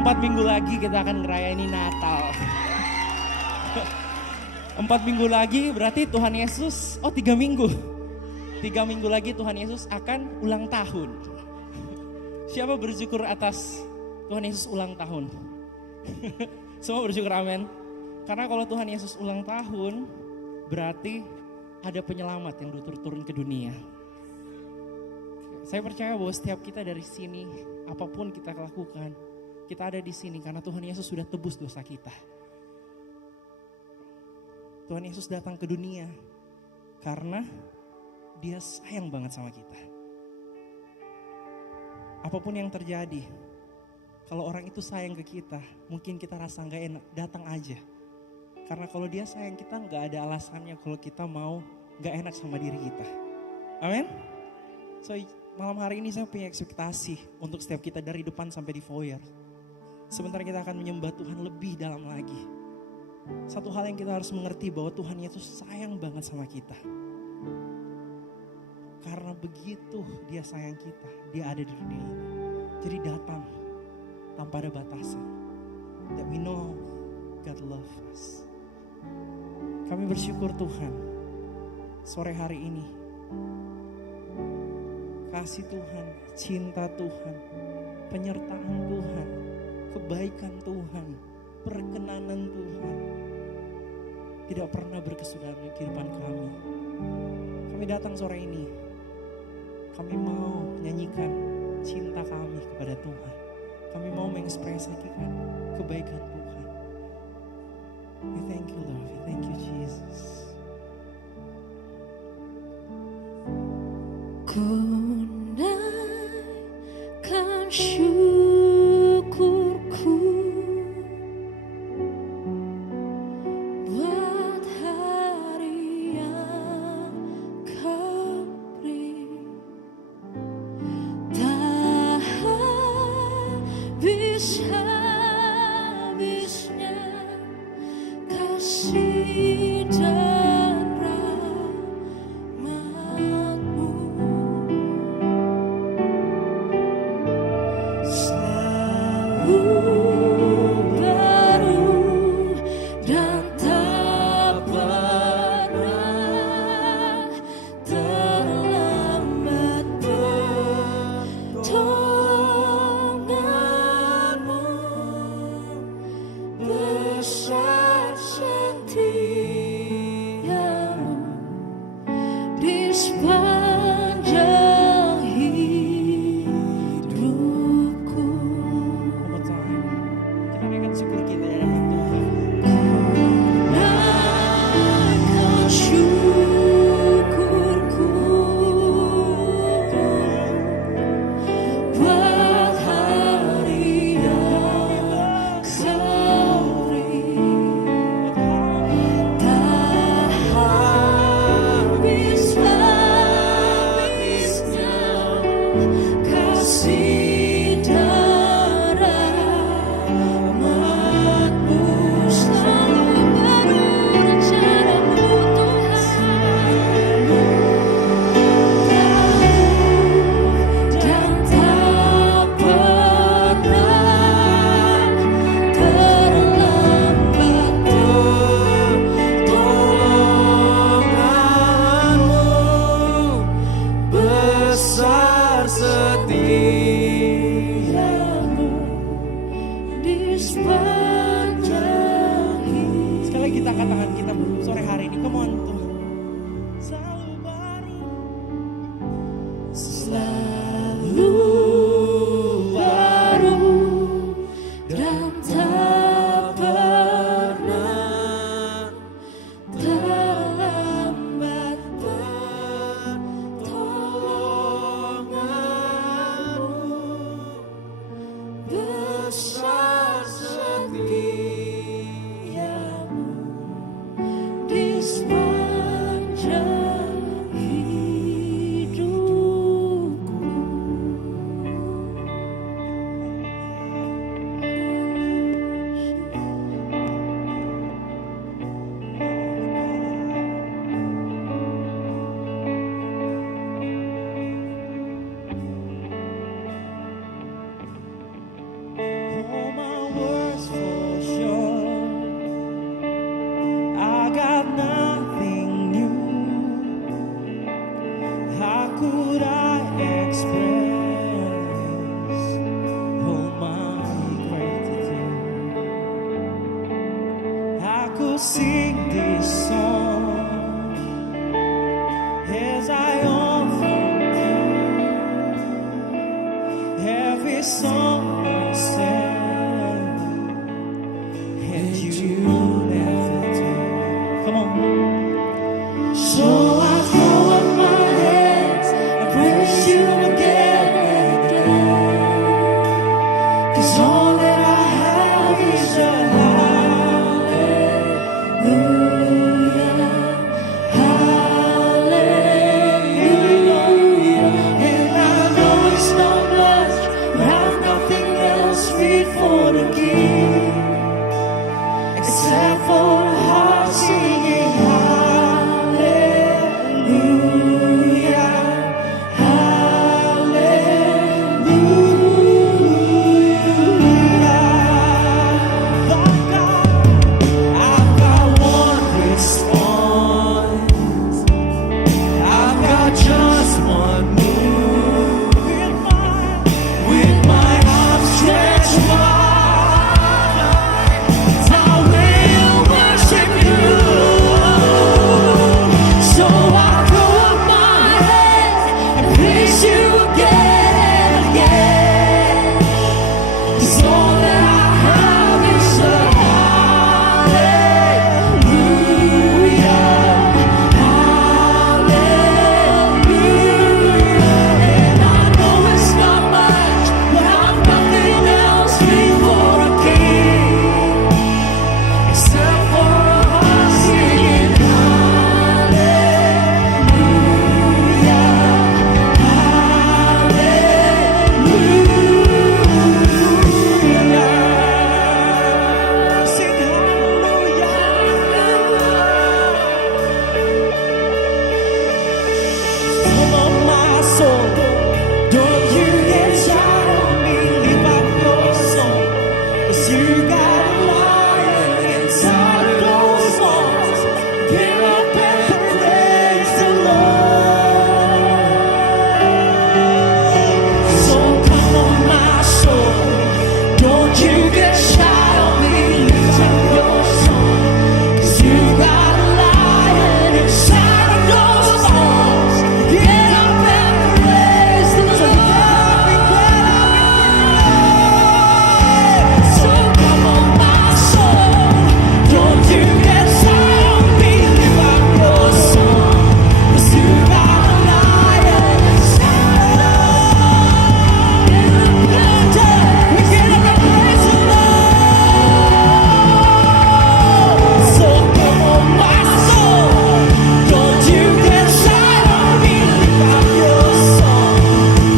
4 minggu lagi kita akan ngerayain Natal. 4 minggu lagi berarti Tuhan Yesus, 3 minggu. 3 minggu lagi Tuhan Yesus akan ulang tahun. Siapa bersyukur atas Tuhan Yesus ulang tahun? Semua bersyukur, amin. Karena kalau Tuhan Yesus ulang tahun, berarti ada penyelamat yang turun ke dunia. Saya percaya bahwa setiap kita dari sini, apapun kita lakukan, kita ada di sini karena Tuhan Yesus sudah tebus dosa kita. Tuhan Yesus datang ke dunia karena Dia sayang banget sama kita. Apapun yang terjadi, kalau orang itu sayang ke kita, mungkin kita rasa gak enak, datang aja. Karena kalau Dia sayang kita, gak ada alasannya kalau kita mau gak enak sama diri kita. Amin. So malam hari ini saya punya ekspektasi untuk setiap kita dari depan sampai di foyer. Sebentar kita akan menyembah Tuhan lebih dalam lagi. Satu hal yang kita harus mengerti bahwa Tuhan Yesus sayang banget sama kita. Karena begitu Dia sayang kita, Dia ada di dunia ini. Jadi datang tanpa ada batasan. That we know God loves us. Kami bersyukur Tuhan, sore hari ini kasih Tuhan, cinta Tuhan, penyertaan Tuhan, kebaikan Tuhan, perkenanan Tuhan tidak pernah berkesudahan di kehidupan kami. Kami datang sore ini, kami mau nyanyikan cinta kami kepada Tuhan. Kami mau mengekspresikan kebaikan Tuhan. We thank you Lord, we thank you Jesus. Ku naikkan syukurku buat hari yang Kau beri. Tak habis-habisnya kasih dan rahmat-Mu. Selalu baru dan tak pernah terlambat pertolongan-Mu. Besar setia-Mu di sepanjang hidupku. One more time. sing this song as I offer every song I sang, and you never do. Come on. So I throw up my hands and praise you again and again, 'cause all that I have is a hallelujah, hallelujah. And I know it's not much, but I've nothing else fit for the King except for a heart singing hallelujah, hallelujah. I've got one response. I've got just one move. With my arms stretched wide, I will worship you. So I throw up my hands and praise you again and again, 'cause all that I have is a hallelujah, hallelujah. And I know it's not much, but I've nothing else fit for a king except for a heart singing hallelujah, hallelujah. Sing hallelujah. Come on, my soul, don't you get shy on me. Lift up your song, 'cause you got a lion inside of those lungs. Get up and praise the Lord. So come on, my soul, don't you get shy on me. Lift up your song, 'cause you got a lion inside of those lungs. Get up and praise the Lord. So come on, my soul, don't you get shy on me. Lift up your song, 'cause you got a lion inside of those lungs. We get up and praise the Lord. So come on, my soul, don't you get shy on me. Lift up your song,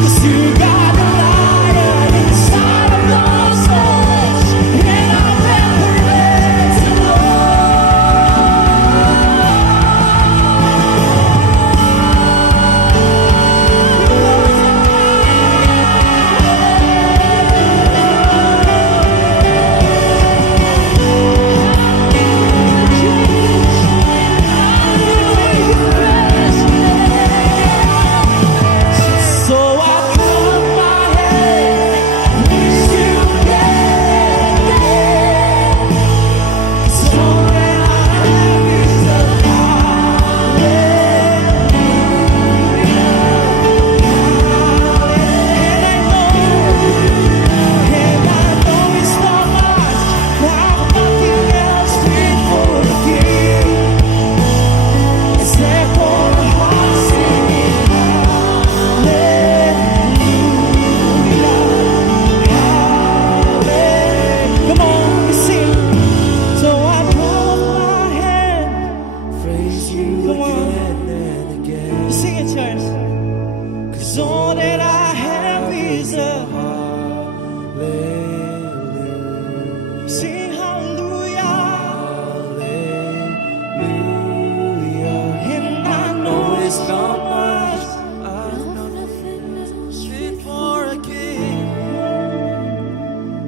'cause you got a lion inside of those lungs. Get up and praise the So I throw up my hands, praise you again and again, 'cause all that I have is a and I know it's not much, but I've nothing else fit for the King except for a heart singing hallelujah. Come on, we sing. So I throw up my hand, praise you again and again. Sing it, church. 'Cause all that I have is a hallelujah. Sing hallelujah, hallelujah. And I know it's not much, I've nothing else fit for a king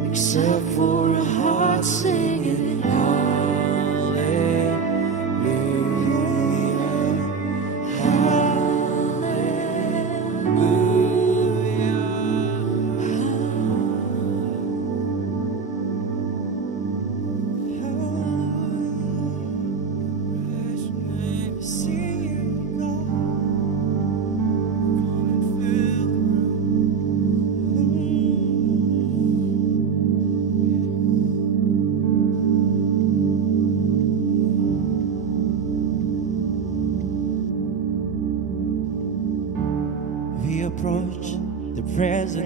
except for a heart singing hallelujah, hallelujah.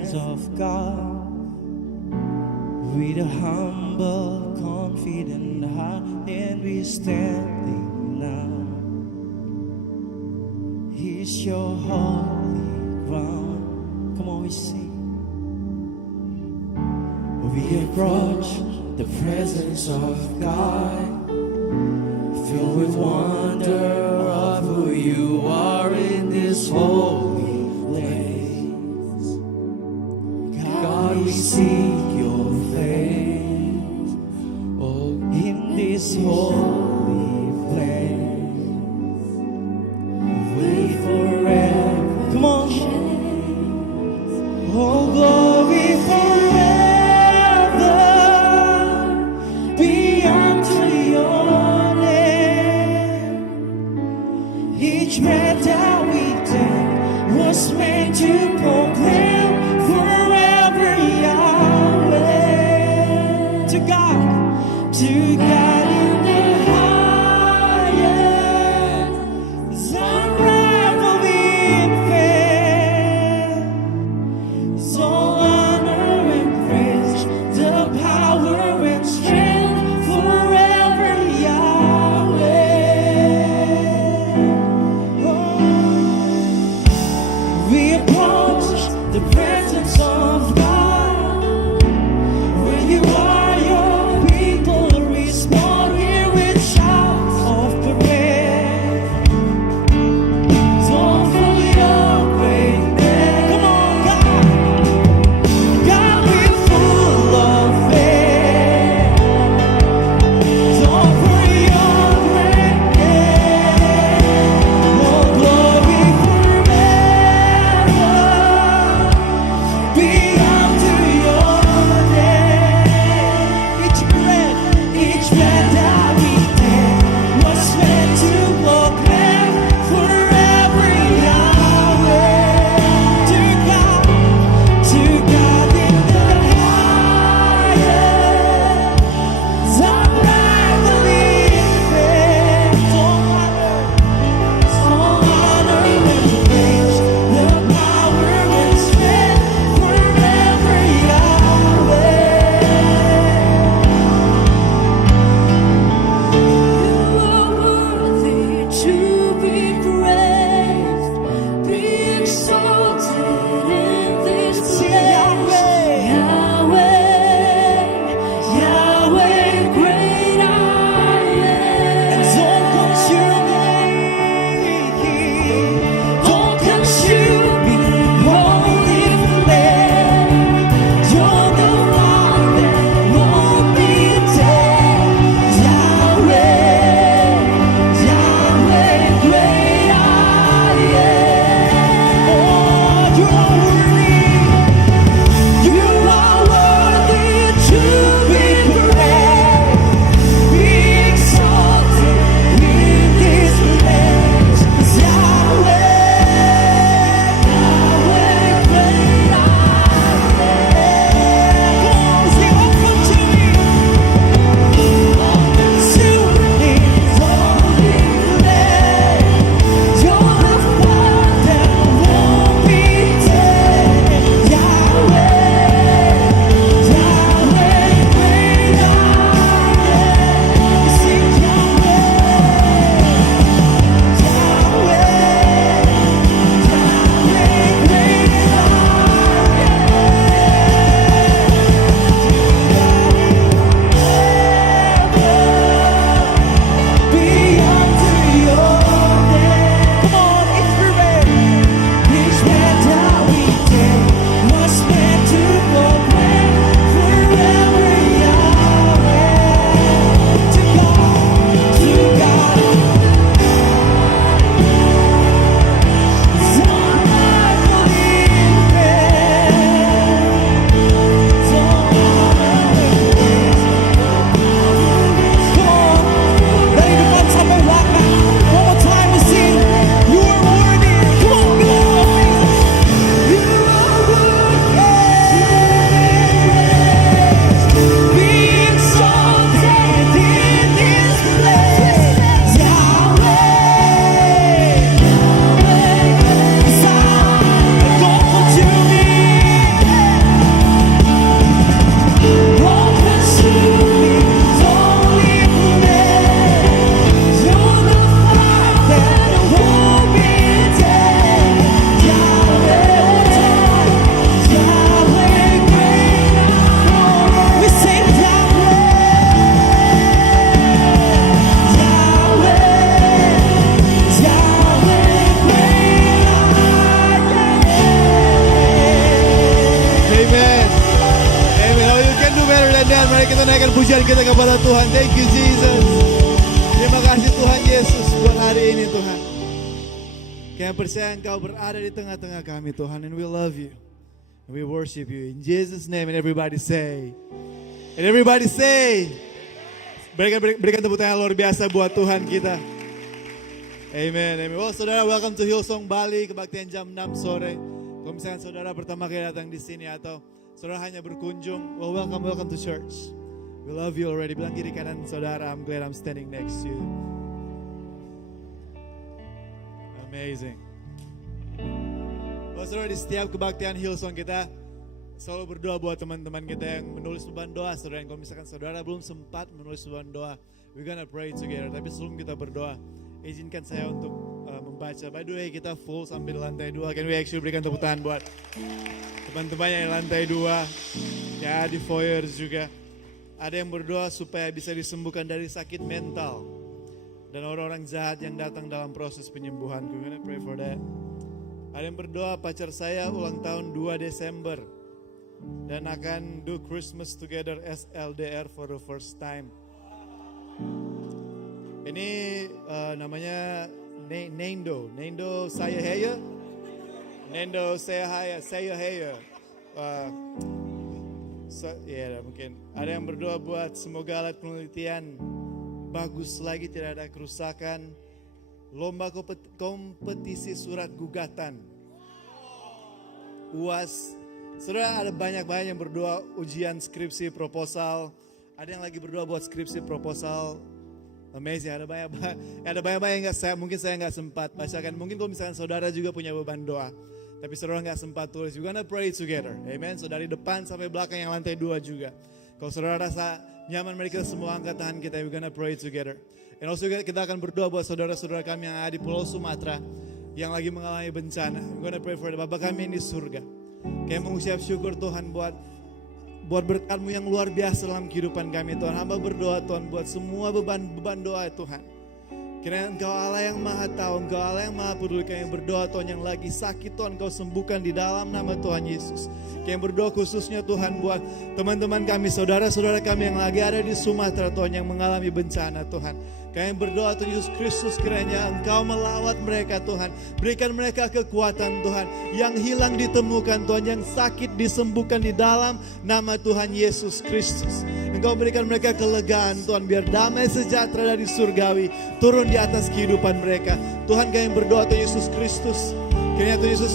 presence of God with a humble, confident heart, and we standing now. He's your holy ground. Come on, we sing. We approach the presence of God, filled with wonder of who you are in this holy place. God, we seek your face, oh, in this holy place. Wait forever. Come on. Oh, glory forever be unto your name. Each breath that we take was meant to proclaim forever Yahweh. To God in the highest. Amen. Mari kita naikkan pujian kita kepada Tuhan. Thank you Jesus. Terima kasih Tuhan Yesus buat hari ini Tuhan. Kami percaya Engkau berada di tengah-tengah kami Tuhan. And we love you. And we worship you. In Jesus' name and everybody say. And everybody say. Berikan tepuk tangan luar biasa buat Tuhan kita. Amen. Amen. Well, saudara, welcome to Hillsong Bali. Kebaktian jam 6 sore. Kalau misalkan saudara pertama kali datang di sini atau saudara hanya berkunjung, well, welcome to church. We love you already. Bilang kiri kanan saudara, I'm glad I'm standing next to you. Amazing. Well, saudara, di setiap kebaktian Hillsong kita selalu berdoa buat teman-teman kita yang menulis beban doa. Saudara, kalau misalkan saudara belum sempat menulis beban doa, we're gonna pray together. Tapi sebelum kita berdoa, izinkan saya untuk membaca. By the way, kita full sampai di lantai 2. Can we actually berikan tepuk tangan buat teman-teman yang di lantai 2, ya di foyer juga. Ada yang berdoa supaya bisa disembuhkan dari sakit mental dan orang-orang jahat yang datang dalam proses penyembuhan. We're gonna pray for that. Ada yang berdoa pacar saya ulang tahun 2 Desember dan akan do Christmas together as LDR for the first time. Ini namanya Nendo saya heya. Nendo saya heya. Ya mungkin ada yang berdoa buat semoga alat penelitian bagus lagi, tidak ada kerusakan. Lomba kompetisi surat gugatan UAS. Saudara, ada banyak yang berdoa ujian skripsi proposal. Ada yang lagi berdoa buat skripsi proposal. Amazing, ada banyak yang mungkin saya nggak sempat bacakan. Mungkin kalau misalkan saudara juga punya beban doa, tapi saudara nggak sempat tulis, we're gonna pray together. Amen. So dari depan sampai belakang yang lantai 2 juga. Kalau saudara rasa nyaman, mari kita semua angkat tangan kita, we're gonna pray together. And also kita akan berdoa buat saudara-saudara kami yang ada di Pulau Sumatera yang lagi mengalami bencana. We're gonna pray for them. Bapa kami di surga, kami mengucap syukur Tuhan buat berkat-Mu yang luar biasa dalam kehidupan kami Tuhan. Hamba berdoa Tuhan buat semua beban doa Tuhan. Kiranya Engkau Allah yang maha tahu, Engkau Allah yang maha peduli. Kami berdoa Tuhan yang lagi sakit Tuhan Engkau sembuhkan di dalam nama Tuhan Yesus. Kami berdoa khususnya Tuhan buat teman-teman kami, saudara-saudara kami yang lagi ada di Sumatera Tuhan yang mengalami bencana Tuhan. Kami berdoa Tuhan Yesus Kristus, kiranya Engkau melawat mereka Tuhan. Berikan mereka kekuatan Tuhan. Yang hilang ditemukan Tuhan, yang sakit disembuhkan di dalam nama Tuhan Yesus Kristus. Engkau berikan mereka kelegaan Tuhan, biar damai sejahtera dari surgawi turun di atas kehidupan mereka. Tuhan, kami berdoa Tuhan Yesus Kristus, kiranya Tuhan Yesus,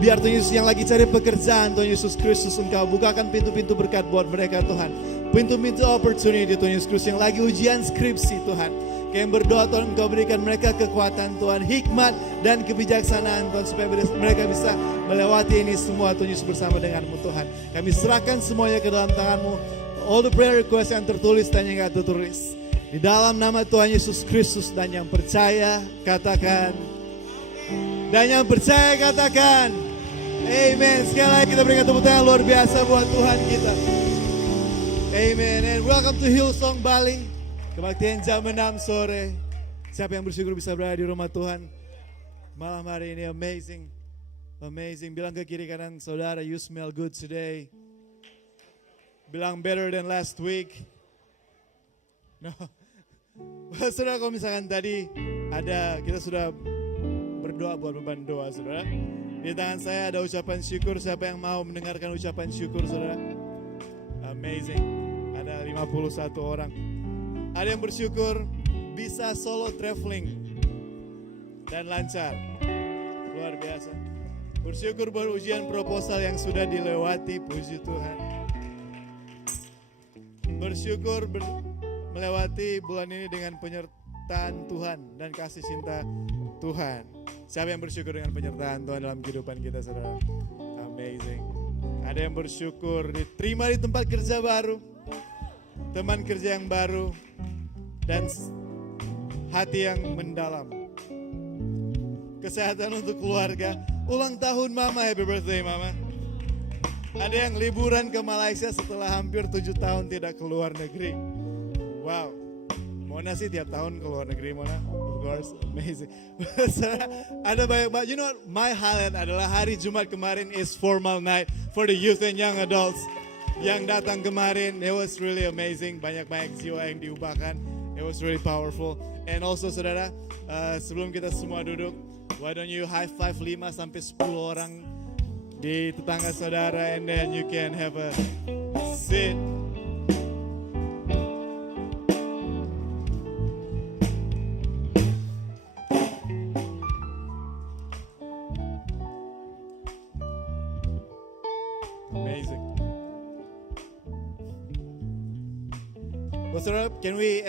biar Tuhan Yesus yang lagi cari pekerjaan Tuhan Yesus Kristus, Engkau bukakan pintu-pintu berkat buat mereka Tuhan. Pintu-pintu opportunity Tuhan Yesus Kristus yang lagi ujian skripsi Tuhan. Kami berdoa Tuhan Engkau berikan mereka kekuatan Tuhan, hikmat dan kebijaksanaan Tuhan, supaya mereka bisa melewati ini semua Tuhan Yesus bersama denganmu Tuhan. Kami serahkan semuanya ke dalam tanganmu. All the prayer request yang tertulis dan yang gak tertulis, di dalam nama Tuhan Yesus Kristus. Dan yang percaya katakan, dan yang percaya katakan amen. Sekali lagi kita berikan tepuk tangan luar biasa buat Tuhan kita. Amen. And welcome to Hillsong Bali. Kebaktian jam 6 sore. Siapa yang bersyukur bisa berada di rumah Tuhan malam hari ini? Amazing. Amazing. Bilang ke kiri kanan saudara, you smell good today. Bilang better than last week. No. Saudara, kalau misalkan tadi kita sudah berdoa buat beban doa saudara. Di tangan saya ada ucapan syukur. Siapa yang mau mendengarkan ucapan syukur saudara? Amazing. Ada 51 orang. Ada yang bersyukur bisa solo traveling dan lancar. Luar biasa. Bersyukur buat ujian proposal yang sudah dilewati, puji Tuhan. Bersyukur melewati bulan ini dengan penyertaan Tuhan dan kasih cinta Tuhan. Siapa yang bersyukur dengan penyertaan Tuhan dalam kehidupan kita saudara? Amazing. Ada yang bersyukur diterima di tempat kerja baru, teman kerja yang baru, dan hati yang mendalam. Kesehatan untuk keluarga. Ulang tahun mama, happy birthday mama. Ada yang liburan ke Malaysia setelah hampir 7 tahun tidak keluar negeri. Wow. Mona sih tiap tahun keluar negeri, Mona. Of course, amazing. Ada banyak, you know what? My highlight adalah hari Jumat kemarin is formal night for the youth and young adults. yang datang kemarin. It was really amazing. Banyak-banyak jiwa yang diubahkan. It was really powerful. And also saudara, sebelum kita semua duduk, why don't you high five 5 sampai 10 orang di tetangga saudara, and then you can have a sit. Amazing. Well, saudara, can we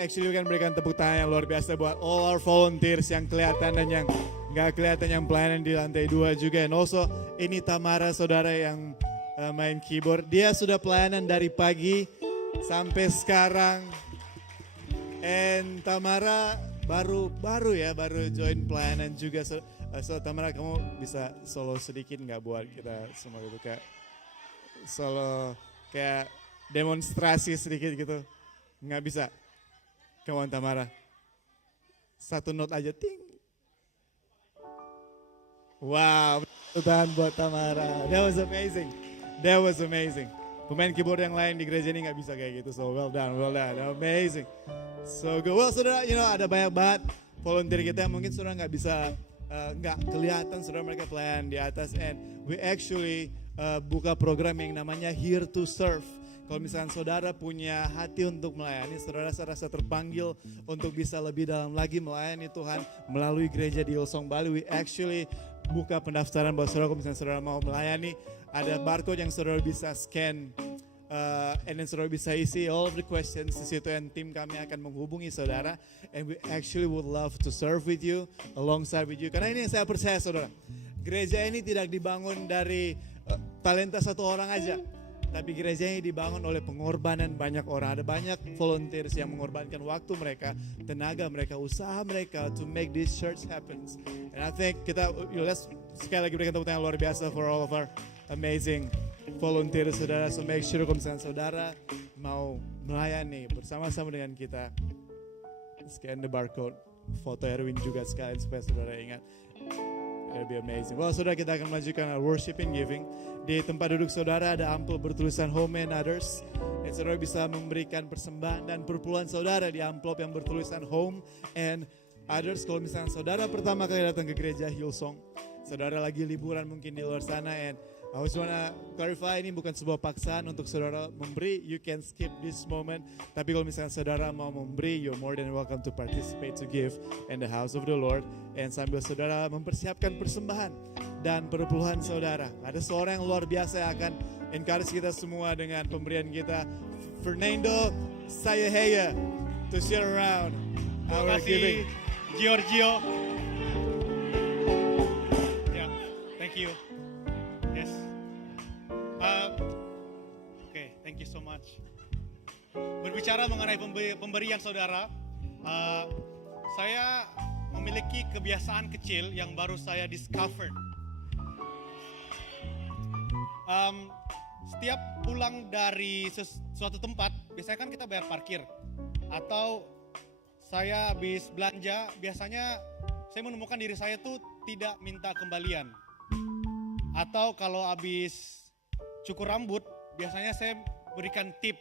berikan tepuk tangan yang luar biasa buat all our volunteers yang kelihatan dan yang nggak kelihatan, yang pelayanan di lantai 2 juga. And also, ini Tamara saudara yang main keyboard. Dia sudah pelayanan dari pagi sampai sekarang. And Tamara baru join pelayanan juga. So Tamara, kamu bisa solo sedikit nggak buat kita semua gitu, kayak solo kayak demonstrasi sedikit gitu. Nggak bisa? Come on Tamara. Satu note aja, ting. Wow, Tuhan buat Tamara. That was amazing. That was amazing. Pemain keyboard yang lain di gereja ini nggak bisa kayak gitu. So well done. Amazing. So good. Well saudara, ada banyak banget volunteer kita yang mungkin saudara nggak bisa, nggak kelihatan saudara, mereka pelayan di atas. And we actually buka program yang namanya Here to Serve. Kalau misalnya saudara punya hati untuk melayani, saudara rasa terpanggil untuk bisa lebih dalam lagi melayani Tuhan melalui gereja di Hillsong Bali, we actually buka pendaftaran buat saudara. Kalau misalnya saudara mau melayani, ada barcode yang saudara bisa scan, and then saudara bisa isi all of the questions di situ, and tim kami akan menghubungi saudara, and we actually would love to serve with you, alongside with you. Karena ini yang saya percaya saudara, gereja ini tidak dibangun dari talenta satu orang aja. Tapi gereja ini dibangun oleh pengorbanan banyak orang. Ada banyak volunteers yang mengorbankan waktu mereka, tenaga mereka, usaha mereka to make this church happen. And I think kita, let's sekali lagi berikan tepuk tangan luar biasa for all of our amazing volunteers saudara. So make sure kalau misalnya saudara mau melayani bersama-sama dengan kita, scan the barcode, foto Erwin juga sekalian supaya saudara ingat. It'll be amazing. Well, saudara, kita akan melanjutkan our worship and giving. Di tempat duduk saudara ada amplop bertulisan Home and Others. Dan saudara bisa memberikan persembahan dan perpuluhan saudara di amplop yang bertulisan Home and Others. Kalau misalnya saudara pertama kali datang ke gereja Hillsong, saudara lagi liburan mungkin di luar sana, and I just wanna clarify, ini bukan sebuah paksaan untuk saudara memberi. You can skip this moment. Tapi kalau misalnya saudara mau memberi, you're more than welcome to participate, to give in the house of the Lord. And sambil saudara mempersiapkan persembahan dan perpuluhan saudara, ada seorang yang luar biasa yang akan encourage kita semua dengan pemberian kita, Fernando Sayaheya, to share around our giving. Giorgio. Yeah, thank you. Yes. Okay, thank you so much. Berbicara mengenai pemberian saudara, saya memiliki kebiasaan kecil yang baru saya discover. Setiap pulang dari suatu tempat, biasanya kan kita bayar parkir. Atau saya habis belanja, biasanya saya menemukan diri saya tuh tidak minta kembalian. Atau kalau habis cukur rambut, biasanya saya berikan tip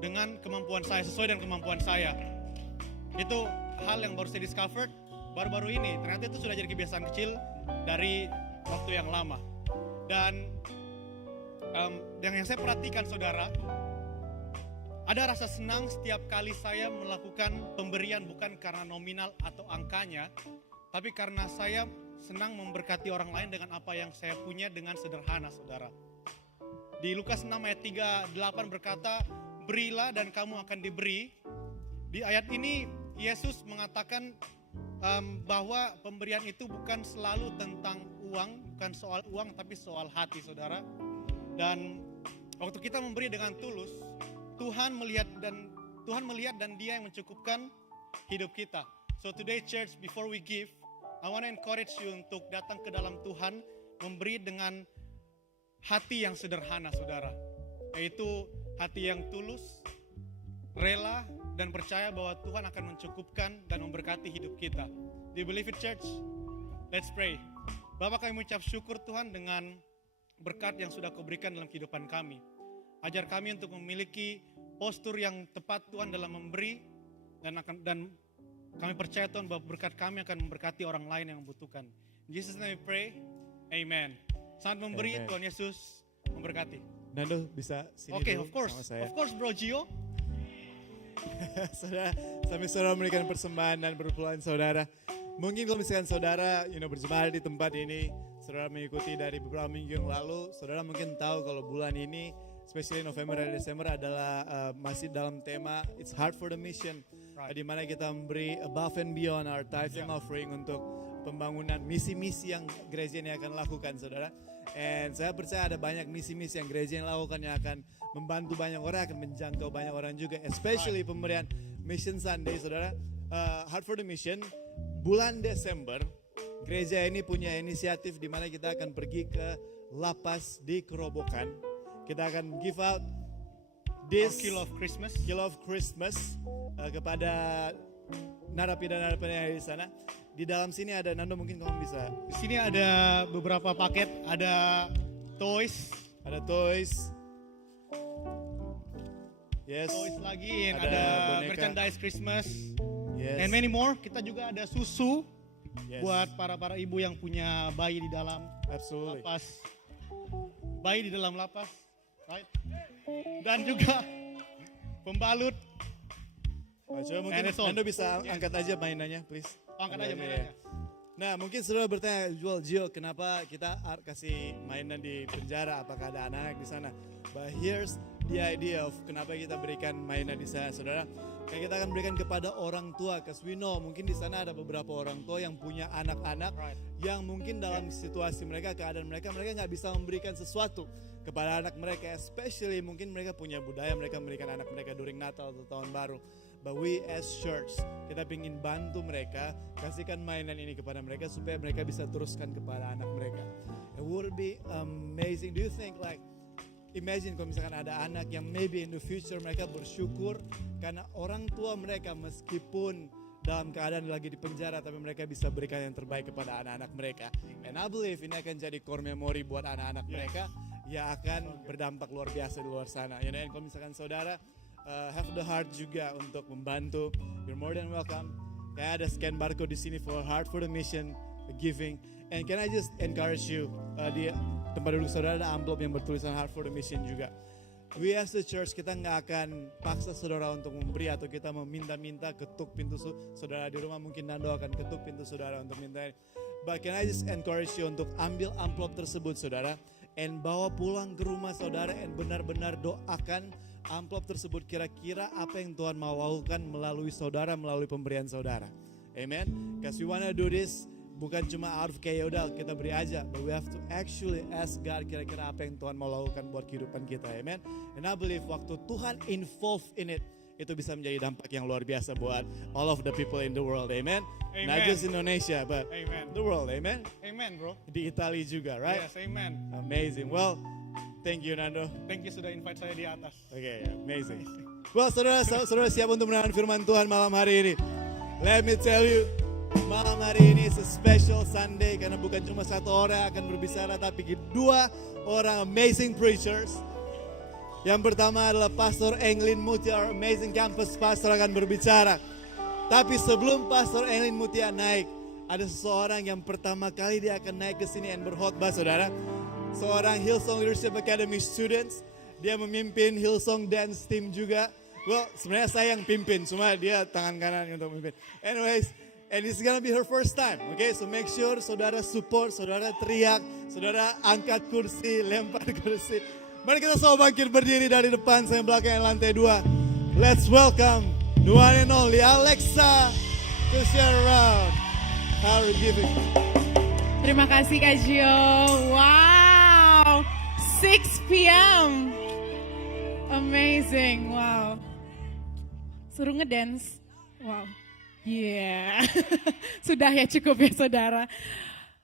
dengan kemampuan saya, sesuai dengan kemampuan saya. Itu hal yang baru saya discover baru-baru ini. Ternyata itu sudah jadi kebiasaan kecil dari waktu yang lama. Dan yang saya perhatikan saudara, ada rasa senang setiap kali saya melakukan pemberian, bukan karena nominal atau angkanya, tapi karena saya senang memberkati orang lain dengan apa yang saya punya dengan sederhana saudara. Di Lukas 6 ayat 38 berkata, berilah dan kamu akan diberi. Di ayat ini Yesus mengatakan bahwa pemberian itu bukan selalu tentang uang, bukan soal uang, tapi soal hati saudara. Dan waktu kita memberi dengan tulus, Tuhan melihat dan Dia yang mencukupkan hidup kita. So today church, before we give, I want to encourage you untuk datang ke dalam Tuhan, memberi dengan hati yang sederhana saudara. Yaitu hati yang tulus, rela, dan percaya bahwa Tuhan akan mencukupkan dan memberkati hidup kita. Do you believe it church? Let's pray. Bapa, kami mengucap syukur Tuhan dengan berkat yang sudah Kau berikan dalam kehidupan kami. Ajar kami untuk memiliki postur yang tepat Tuhan dalam memberi dan kami percaya Tuhan bahwa berkat kami akan memberkati orang lain yang membutuhkan. In Jesus name we pray. Amen. Saat memberi Amen. Tuhan Yesus memberkati. Nando bisa sini Oke, dulu of course. sama saya. Of course Bro Gio. Saudara, sambil saudara memberikan persembahan dan berpuluhan saudara. Mungkin kalau misalkan saudara berjemaah di tempat ini, saudara mengikuti dari beberapa minggu yang lalu, saudara mungkin tahu kalau bulan ini, especially November dan Desember adalah masih dalam tema It's Hard for the Mission. Right. Di mana kita memberi above and beyond our tithing offering untuk pembangunan misi-misi yang gereja ini akan lakukan, saudara. And saya percaya ada banyak misi-misi yang gereja yang lakukan yang akan membantu banyak orang, akan menjangkau banyak orang juga. Especially pemberian Mission Sunday, saudara. Heart for the Mission, bulan Desember, gereja ini punya inisiatif di mana kita akan pergi ke lapas di Kerobokan. Kita akan give out this Kill of Christmas. Kill of Christmas kepada narapidana-narapidana yang ada di sana. Di dalam sini ada, Nando mungkin kamu bisa. Di sini ada beberapa paket, ada toys. Ada toys. Yes. Toys lagi, Ada ada boneka. merchandise Christmas. Yes. And many more. Kita juga ada susu Yes. buat para ibu yang punya bayi di dalam Absolutely. lapas. Bayi di dalam lapas. Right? Dan juga pembalut. Coba mungkin And it's on. Nando bisa Yes. angkat aja mainannya, please. Angkat aja Iya. mainannya. Nah, mungkin saudara bertanya, Gio, kenapa kita kasih mainan di penjara? Apakah ada anak-anak di sana? But here's the idea of kenapa kita berikan mainan di sana, saudara. Kayak kita akan berikan kepada orang tua, because we know mungkin di sana ada beberapa orang tua yang punya anak-anak Right. yang mungkin dalam situasi mereka, keadaan mereka nggak bisa memberikan sesuatu kepada anak mereka, especially mungkin mereka punya budaya mereka memberikan anak mereka during Natal atau Tahun Baru. But we as church, kita ingin bantu mereka, kasihkan mainan ini kepada mereka supaya mereka bisa teruskan kepada anak mereka. It would be amazing. Do you think like, imagine kalau misalkan ada anak yang maybe in the future mereka bersyukur karena orang tua mereka meskipun dalam keadaan lagi di penjara tapi mereka bisa berikan yang terbaik kepada anak-anak mereka. And I believe ini akan jadi core memory buat anak-anak mereka yang akan berdampak luar biasa di luar sana. You know, and kalau misalkan saudara have the heart juga untuk membantu, you're more than welcome. Kayak ada scan barcode di sini for Heart for the Mission giving. And can I just encourage you, di tempat duduk saudara ada amplop yang bertulisan Heart for the Mission juga. We as the church, kita nggak akan paksa saudara untuk memberi atau kita meminta-minta ketuk pintu saudara di rumah. Mungkin Nando akan ketuk pintu saudara untuk minta. But can I just encourage you untuk ambil amplop tersebut saudara, and bawa pulang ke rumah saudara, and benar-benar doakan amplop tersebut kira-kira apa yang Tuhan mau lakukan melalui saudara, melalui pemberian saudara. Amen. Because we wanna do this bukan cuma out of kayak udah kita beri aja, but we have to actually ask God kira-kira apa yang Tuhan mau lakukan buat kehidupan kita. Amen. And I believe waktu Tuhan involved in it, itu bisa menjadi dampak yang luar biasa buat all of the people in the world. Amen. Amen. Not just Indonesia, but Amen. the world. Amen. Amen, bro. Di Italia juga, right? Yes, amen. Amazing. Well, thank you Nando. Thank you sudah invite saya di atas. Okay, amazing. Well, saudara siap untuk mendengarkan firman Tuhan malam hari ini. Let me tell you, malam hari ini is a special Sunday karena bukan cuma satu orang akan berbicara, tapi dua orang amazing preachers. Yang pertama adalah Pastor Englin Mutia, our amazing campus pastor akan berbicara. Tapi sebelum Pastor Englin Mutia naik, ada seseorang yang pertama kali dia akan naik ke sini dan berkhotbah, saudara. Seorang Hillsong Leadership Academy students. Dia memimpin Hillsong Dance Team juga. Well, sebenarnya saya yang pimpin, cuma dia tangan kanan untuk memimpin. Anyways, and it's gonna be her first time. Okay, so make sure saudara support, saudara teriak, saudara angkat kursi, lempar kursi. Mari kita semua bangkit berdiri dari depan, saya belakang yang lantai 2. Let's welcome the one and only Alexa to share around our giving. Terima kasih Kak Gio. Wow, 6 p.m. Amazing, wow. Suruh ngedance, wow. Yeah, sudah ya cukup ya saudara.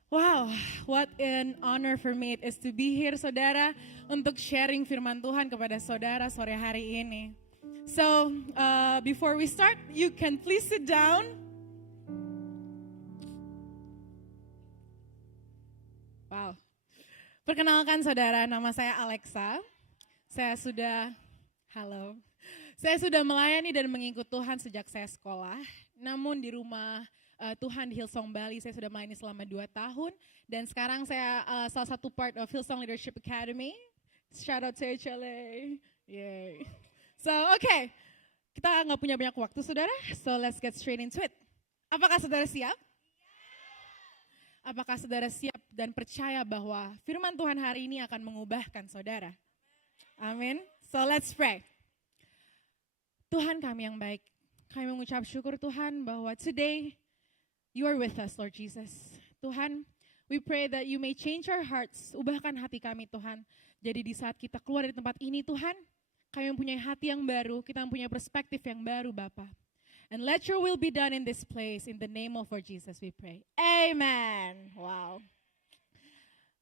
Wow, what an honor for me it is to be here saudara untuk sharing firman Tuhan kepada saudara sore hari ini. So, before we start, you can please sit down. Wow. Perkenalkan saudara, nama saya Alexa. Saya sudah, halo, saya sudah melayani dan mengikut Tuhan sejak saya sekolah. Namun di rumah Tuhan di Hillsong Bali saya sudah melayani selama 2 tahun. Dan sekarang saya salah satu part of Hillsong Leadership Academy. Shout out to HLA. Yay. So, okay. Kita nggak punya banyak waktu, saudara. So, let's get straight into it. Apakah saudara siap? Apakah saudara siap dan percaya bahwa firman Tuhan hari ini akan mengubahkan saudara? Amin. So, let's pray. Tuhan kami yang baik, kami mengucap syukur Tuhan bahwa today you are with us, Lord Jesus. Tuhan, we pray that you may change our hearts, ubahkan hati kami Tuhan. Jadi di saat kita keluar dari tempat ini Tuhan, kami mempunyai hati yang baru, kita mempunyai perspektif yang baru Bapa. And let your will be done in this place, in the name of Lord Jesus we pray. Amen. Wow.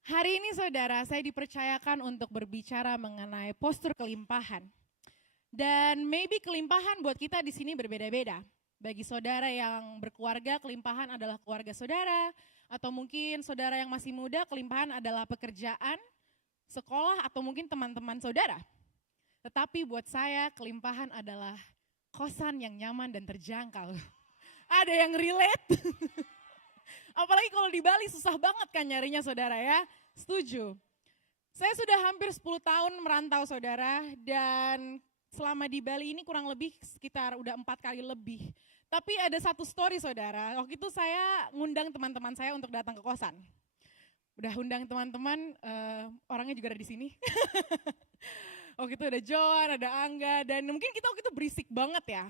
Hari ini saudara, saya dipercayakan untuk berbicara mengenai postur kelimpahan. Dan maybe kelimpahan buat kita di sini berbeda-beda. Bagi saudara yang berkeluarga, kelimpahan adalah keluarga saudara. Atau mungkin saudara yang masih muda, kelimpahan adalah pekerjaan, sekolah, atau mungkin teman-teman saudara. Tetapi buat saya, kelimpahan adalah kosan yang nyaman dan terjangkau. Ada yang relate? Apalagi kalau di Bali susah banget kan nyarinya saudara ya. Setuju. Saya sudah hampir 10 tahun merantau saudara. Dan selama di Bali ini kurang lebih sekitar udah 4 kali lebih. Tapi ada satu story saudara. Waktu itu saya ngundang teman-teman saya untuk datang ke kosan. Udah undang teman-teman, orangnya juga ada di sini. Waktu itu ada Joan, ada Angga. Dan mungkin kita waktu itu berisik banget ya.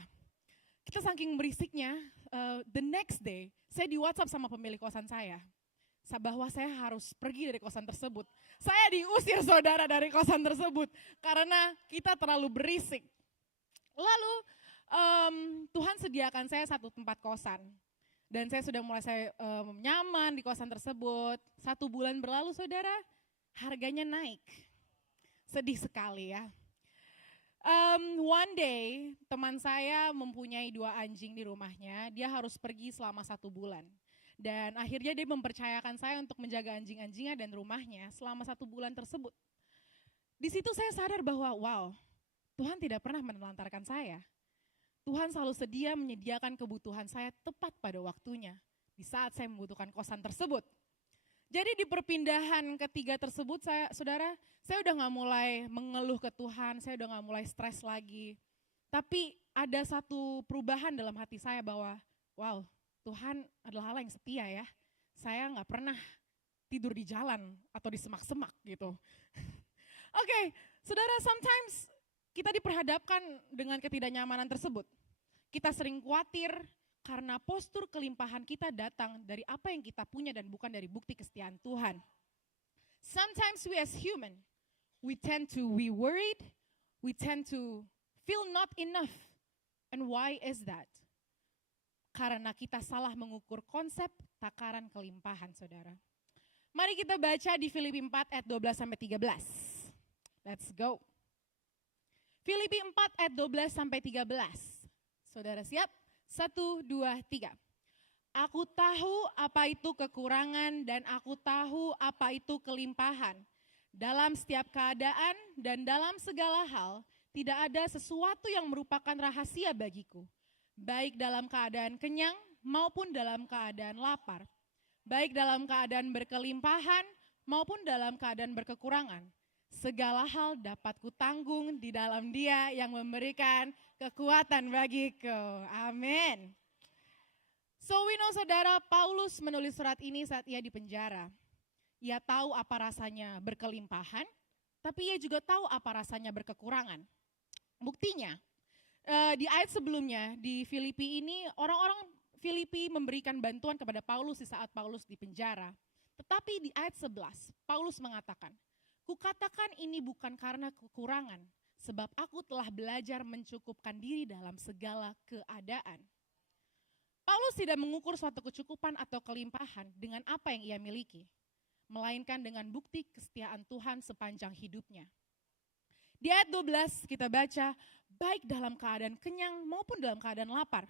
Kita saking berisiknya, the next day saya di WhatsApp sama pemilik kosan saya. Bahwa saya harus pergi dari kosan tersebut. Saya diusir saudara dari kosan tersebut. Karena kita terlalu berisik. Lalu Tuhan sediakan saya satu tempat kosan. Dan saya sudah mulai nyaman di kosan tersebut. 1 bulan berlalu saudara, harganya naik. Sedih sekali ya. One day teman saya mempunyai 2 anjing di rumahnya, dia harus pergi selama 1 bulan. Dan akhirnya dia mempercayakan saya untuk menjaga anjing-anjingnya dan rumahnya selama 1 bulan tersebut. Di situ saya sadar bahwa wow, Tuhan tidak pernah menelantarkan saya. Tuhan selalu sedia menyediakan kebutuhan saya tepat pada waktunya di saat saya membutuhkan kosan tersebut. Jadi di perpindahan ketiga tersebut, saudara, saya udah gak mulai mengeluh ke Tuhan, saya udah gak mulai stres lagi. Tapi ada satu perubahan dalam hati saya bahwa, wow, Tuhan adalah Allah yang setia ya. Saya gak pernah tidur di jalan atau di semak-semak gitu. Oke, saudara, sometimes kita diperhadapkan dengan ketidaknyamanan tersebut. Kita sering khawatir, karena postur kelimpahan kita datang dari apa yang kita punya dan bukan dari bukti kesetiaan Tuhan. Sometimes we as human, we tend to be worried, we tend to feel not enough. And why is that? Karena kita salah mengukur konsep takaran kelimpahan, saudara. Mari kita baca di Filipi 4 ayat 12-13. Let's go. Filipi 4 ayat 12-13. Saudara siap? 1, 2, 3. Aku tahu apa itu kekurangan dan aku tahu apa itu kelimpahan. Dalam setiap keadaan dan dalam segala hal, tidak ada sesuatu yang merupakan rahasia bagiku. Baik dalam keadaan kenyang maupun dalam keadaan lapar. Baik dalam keadaan berkelimpahan maupun dalam keadaan berkekurangan. Segala hal dapat kutanggung di dalam Dia yang memberikan kekuatan bagiku. Amin. So we know saudara, Paulus menulis surat ini saat ia di penjara. Ia tahu apa rasanya berkelimpahan, tapi ia juga tahu apa rasanya berkekurangan. Buktinya, di ayat sebelumnya di Filipi ini, orang-orang Filipi memberikan bantuan kepada Paulus di saat Paulus di penjara. Tetapi di ayat 11, Paulus mengatakan, kukatakan ini bukan karena kekurangan, sebab aku telah belajar mencukupkan diri dalam segala keadaan. Paulus tidak mengukur suatu kecukupan atau kelimpahan dengan apa yang ia miliki, melainkan dengan bukti kesetiaan Tuhan sepanjang hidupnya. Di ayat 12 kita baca, baik dalam keadaan kenyang maupun dalam keadaan lapar,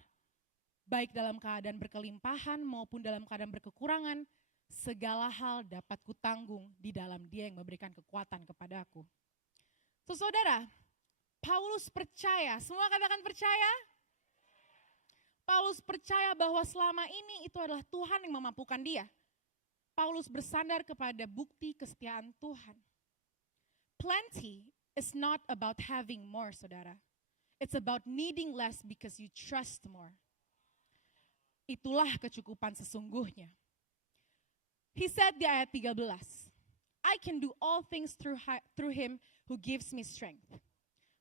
baik dalam keadaan berkelimpahan maupun dalam keadaan berkekurangan, segala hal dapat kutanggung di dalam Dia yang memberikan kekuatan kepadaku. So saudara, Paulus percaya, semua katakan percaya. Paulus percaya bahwa selama ini itu adalah Tuhan yang memampukan dia. Paulus bersandar kepada bukti kesetiaan Tuhan. Plenty is not about having more, saudara. It's about needing less because you trust more. Itulah kecukupan sesungguhnya. He said di ayat 13, I can do all things through him who gives me strength.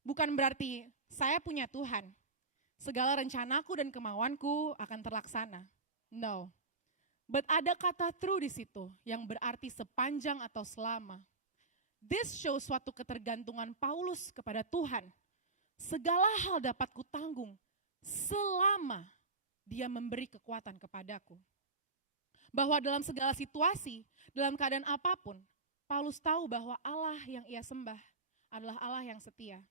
Bukan berarti saya punya Tuhan, segala rencanaku dan kemauanku akan terlaksana. No. But ada kata through di situ yang berarti sepanjang atau selama. This shows suatu ketergantungan Paulus kepada Tuhan. Segala hal dapat kutanggung selama dia memberi kekuatan kepadaku. Bahwa dalam segala situasi, dalam keadaan apapun, Paulus tahu bahwa Allah yang ia sembah adalah Allah yang setia.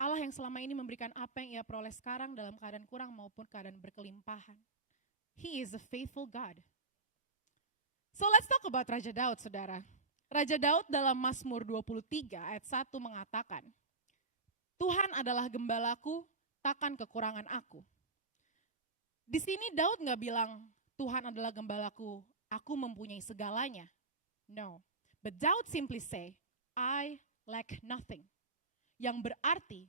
Allah yang selama ini memberikan apa yang ia peroleh sekarang dalam keadaan kurang maupun keadaan berkelimpahan. He is a faithful God. So let's talk about Raja Daud, saudara. Raja Daud dalam Mazmur 23 ayat 1 mengatakan, Tuhan adalah gembalaku, takkan kekurangan aku. Di sini Daud gak bilang, Tuhan adalah gembalaku, aku mempunyai segalanya. No. But Daud simply say, I lack nothing. Yang berarti,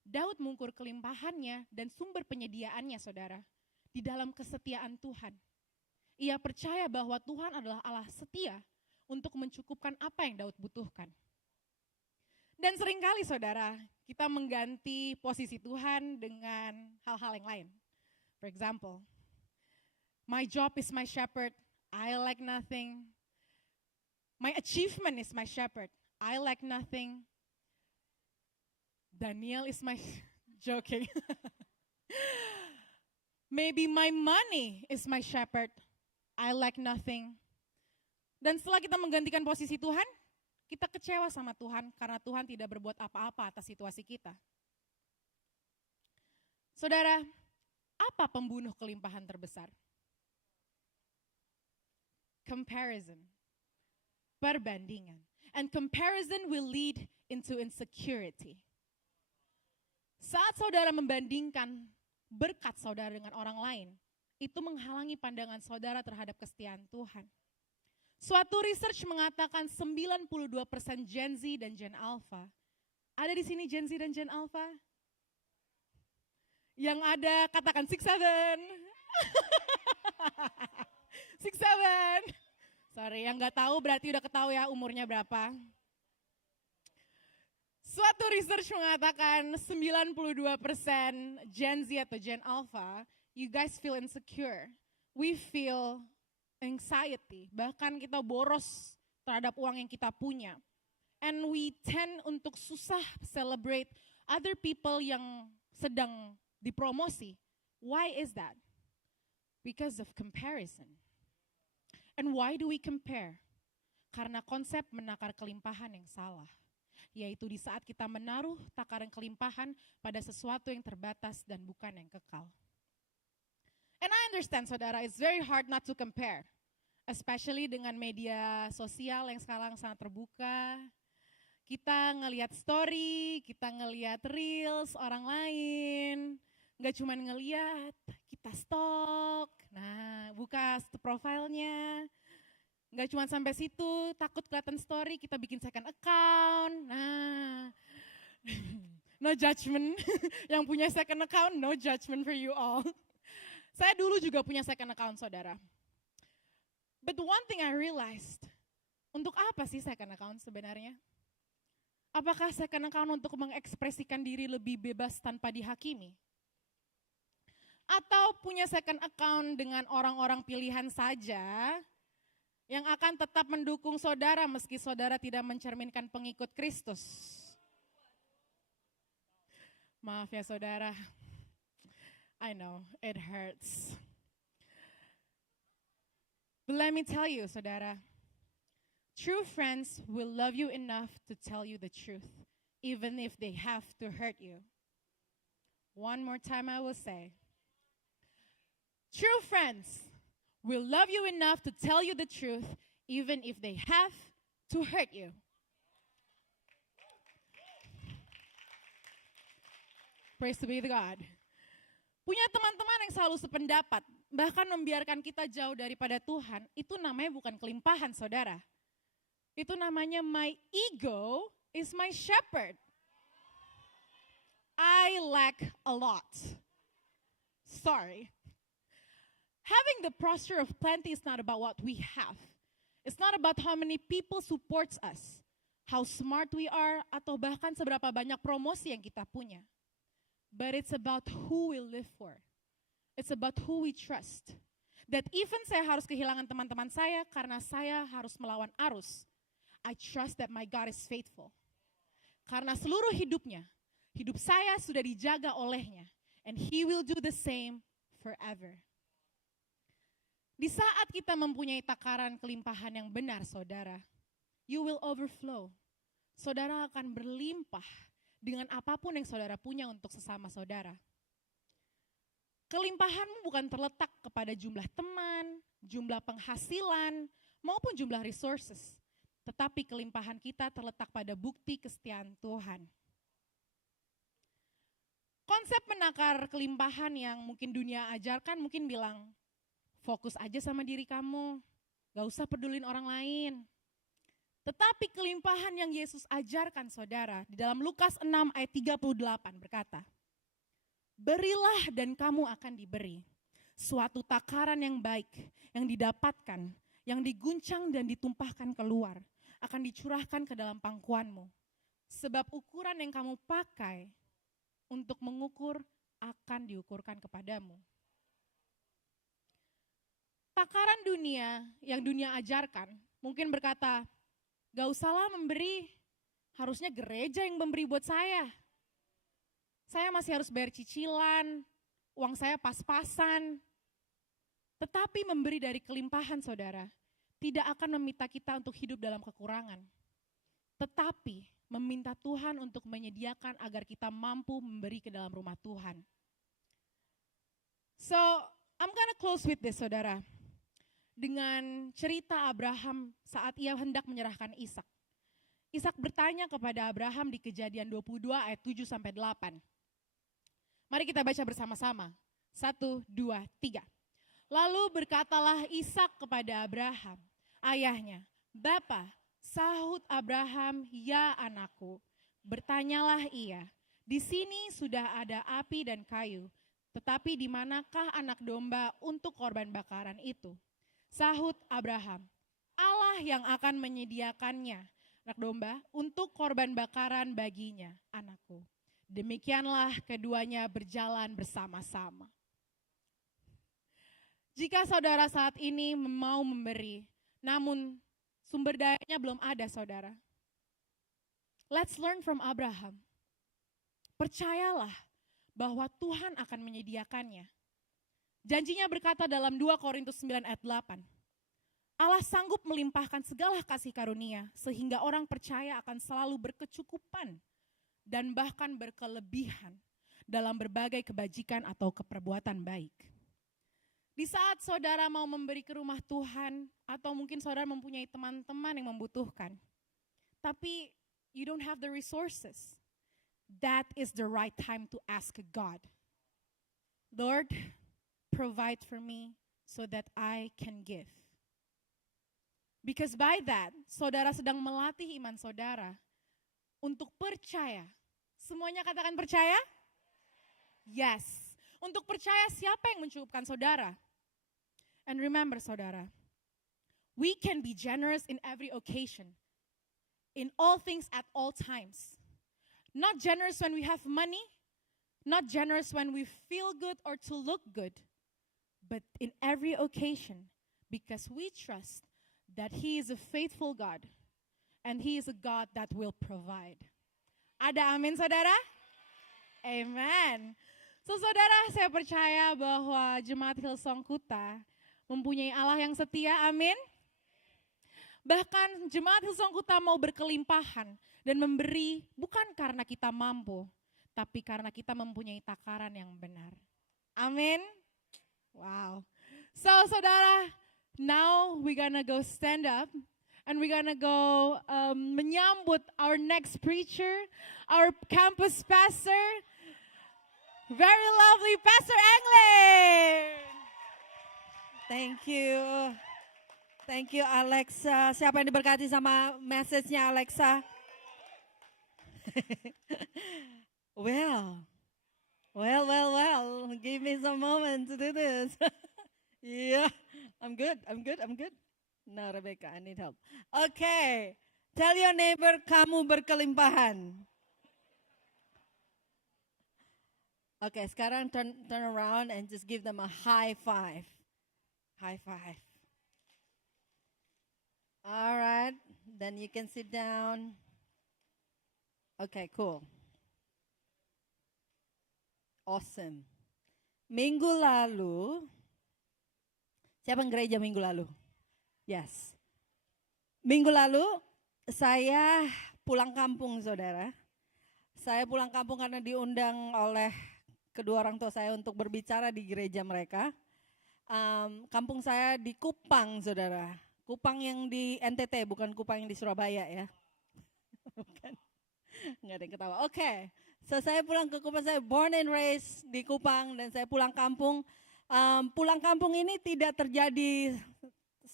Daud mengukur kelimpahannya dan sumber penyediaannya, saudara, di dalam kesetiaan Tuhan. Ia percaya bahwa Tuhan adalah Allah setia untuk mencukupkan apa yang Daud butuhkan. Dan seringkali, saudara, kita mengganti posisi Tuhan dengan hal-hal yang lain. For example, my job is my shepherd, I lack nothing. My achievement is my shepherd, I lack nothing. Daniel is my joking. Maybe my money is my shepherd, I lack nothing. Dan setelah kita menggantikan posisi Tuhan, kita kecewa sama Tuhan karena Tuhan tidak berbuat apa-apa atas situasi kita. Saudara, apa pembunuh kelimpahan terbesar? Comparison. Perbandingan. And comparison will lead into insecurity. Saat saudara membandingkan berkat saudara dengan orang lain, itu menghalangi pandangan saudara terhadap kesetiaan Tuhan. Suatu research mengatakan 92% Gen Z dan Gen Alpha. Ada di sini Gen Z dan Gen Alpha? Yang ada katakan 6'7". 6'7". Sorry, yang gak tahu berarti udah ketahui ya umurnya berapa. Suatu research mengatakan 92% Gen Z atau Gen Alpha, you guys feel insecure. We feel anxiety, bahkan kita boros terhadap uang yang kita punya. And we tend untuk susah celebrate other people yang sedang dipromosi. Why is that? Because of comparison. And why do we compare? Karena konsep menakar kelimpahan yang salah. Yaitu di saat kita menaruh takaran kelimpahan pada sesuatu yang terbatas dan bukan yang kekal. And I understand, saudara, it's very hard not to compare. Especially dengan media sosial yang sekarang sangat terbuka. Kita ngelihat story, kita ngelihat reels orang lain. Nggak cuma ngelihat, kita stalk. Nah, buka profilnya. Nggak cuma sampai situ, takut kelihatan story, kita bikin second account. Nah, no judgment. Yang punya second account, no judgment for you all. Saya dulu juga punya second account, saudara. But one thing I realized, untuk apa sih second account sebenarnya? Apakah second account untuk mengekspresikan diri lebih bebas tanpa dihakimi? Atau punya second account dengan orang-orang pilihan saja yang akan tetap mendukung saudara meski saudara tidak mencerminkan pengikut Kristus? Maaf ya saudara, I know it hurts. But let me tell you, saudara, true friends will love you enough to tell you the truth, even if they have to hurt you. One more time I will say, true friends will love you enough to tell you the truth, even if they have to hurt you. Praise to be the God. Punya teman-teman yang selalu sependapat, bahkan membiarkan kita jauh daripada Tuhan, itu namanya bukan kelimpahan, saudara. Itu namanya my ego is my shepherd. I lack a lot. Sorry. Having the posture of plenty is not about what we have. It's not about how many people supports us, how smart we are, atau bahkan seberapa banyak promosi yang kita punya. But it's about who we live for. It's about who we trust. That even saya harus kehilangan teman-teman saya karena saya harus melawan arus. I trust that my God is faithful. Karena seluruh hidupnya, hidup saya sudah dijaga olehnya. And He will do the same forever. Di saat kita mempunyai takaran kelimpahan yang benar, saudara, you will overflow. Saudara akan berlimpah dengan apapun yang saudara punya untuk sesama saudara. Kelimpahanmu bukan terletak kepada jumlah teman, jumlah penghasilan, maupun jumlah resources. Tetapi kelimpahan kita terletak pada bukti kesetiaan Tuhan. Konsep menakar kelimpahan yang mungkin dunia ajarkan mungkin bilang, fokus aja sama diri kamu, gak usah pedulin orang lain. Tetapi kelimpahan yang Yesus ajarkan saudara, di dalam Lukas 6 ayat 38 berkata, berilah dan kamu akan diberi. Suatu takaran yang baik, yang didapatkan, yang diguncang dan ditumpahkan keluar, akan dicurahkan ke dalam pangkuanmu. Sebab ukuran yang kamu pakai untuk mengukur akan diukurkan kepadamu. Takaran dunia yang dunia ajarkan mungkin berkata, gak usahlah memberi, harusnya gereja yang memberi buat saya. Saya masih harus bayar cicilan, uang saya pas-pasan. Tetapi memberi dari kelimpahan saudara, tidak akan meminta kita untuk hidup dalam kekurangan. Tetapi meminta Tuhan untuk menyediakan agar kita mampu memberi ke dalam rumah Tuhan. So, I'm gonna close with this saudara. Dengan cerita Abraham saat ia hendak menyerahkan Ishak. Ishak bertanya kepada Abraham di Kejadian 22 ayat 7-8. Mari kita baca bersama-sama. 1, 2, 3. Lalu berkatalah Ishak kepada Abraham, ayahnya, Bapa, sahut Abraham, ya anakku. Bertanyalah ia, di sini sudah ada api dan kayu, tetapi di manakah anak domba untuk korban bakaran itu? Sahut Abraham, Allah yang akan menyediakannya, anak domba, untuk korban bakaran baginya, anakku. Demikianlah keduanya berjalan bersama-sama. Jika saudara saat ini mau memberi, namun sumber dayanya belum ada saudara. Let's learn from Abraham. Percayalah bahwa Tuhan akan menyediakannya. Janjinya berkata dalam 2 Korintus 9 ayat 8. Allah sanggup melimpahkan segala kasih karunia sehingga orang percaya akan selalu berkecukupan dan bahkan berkelebihan dalam berbagai kebajikan atau keperbuatan baik. Di saat saudara mau memberi ke rumah Tuhan atau mungkin saudara mempunyai teman-teman yang membutuhkan, tapi you don't have the resources, that is the right time to ask God. Lord, provide for me so that I can give. Because by that, saudara sedang melatih iman saudara untuk percaya. Semuanya katakan percaya? Yes. Untuk percaya siapa yang mencukupkan saudara? And remember saudara, we can be generous in every occasion, in all things at all times. Not generous when we have money, not generous when we feel good or to look good, but in every occasion, because we trust that He is a faithful God, and He is a God that will provide. Ada amin saudara? Amen. So saudara, saya percaya bahwa Jemaat Hillsong Kuta mempunyai Allah yang setia, amin. Bahkan Jemaat Hillsong Kuta mau berkelimpahan dan memberi bukan karena kita mampu, tapi karena kita mempunyai takaran yang benar. Amin. Wow. So saudara, now we're gonna go stand up and we're gonna go menyambut our next preacher, our campus pastor. Very lovely, Pastor Englin. Thank you. Thank you, Alexa. Siapa yang diberkati sama message-nya, Alexa? Well. Give me some moment to do this. Yeah, I'm good. No, Rebecca, I need help. Okay. Tell your neighbor, kamu berkelimpahan. Okay, sekarang turn around and just give them a high five. High five. All right, then you can sit down. Okay, cool. Awesome. Minggu lalu, siapa yang gereja minggu lalu? Yes. Minggu lalu, saya pulang kampung, saudara. Saya pulang kampung karena diundang oleh kedua orang tua saya untuk berbicara di gereja mereka. Kampung saya di Kupang, saudara. Kupang yang di NTT, bukan Kupang yang di Surabaya ya. Bukan. Nggak ada yang ketawa. Oke. So saya pulang ke Kupang, saya born and raised di Kupang dan saya pulang kampung. Pulang kampung ini tidak terjadi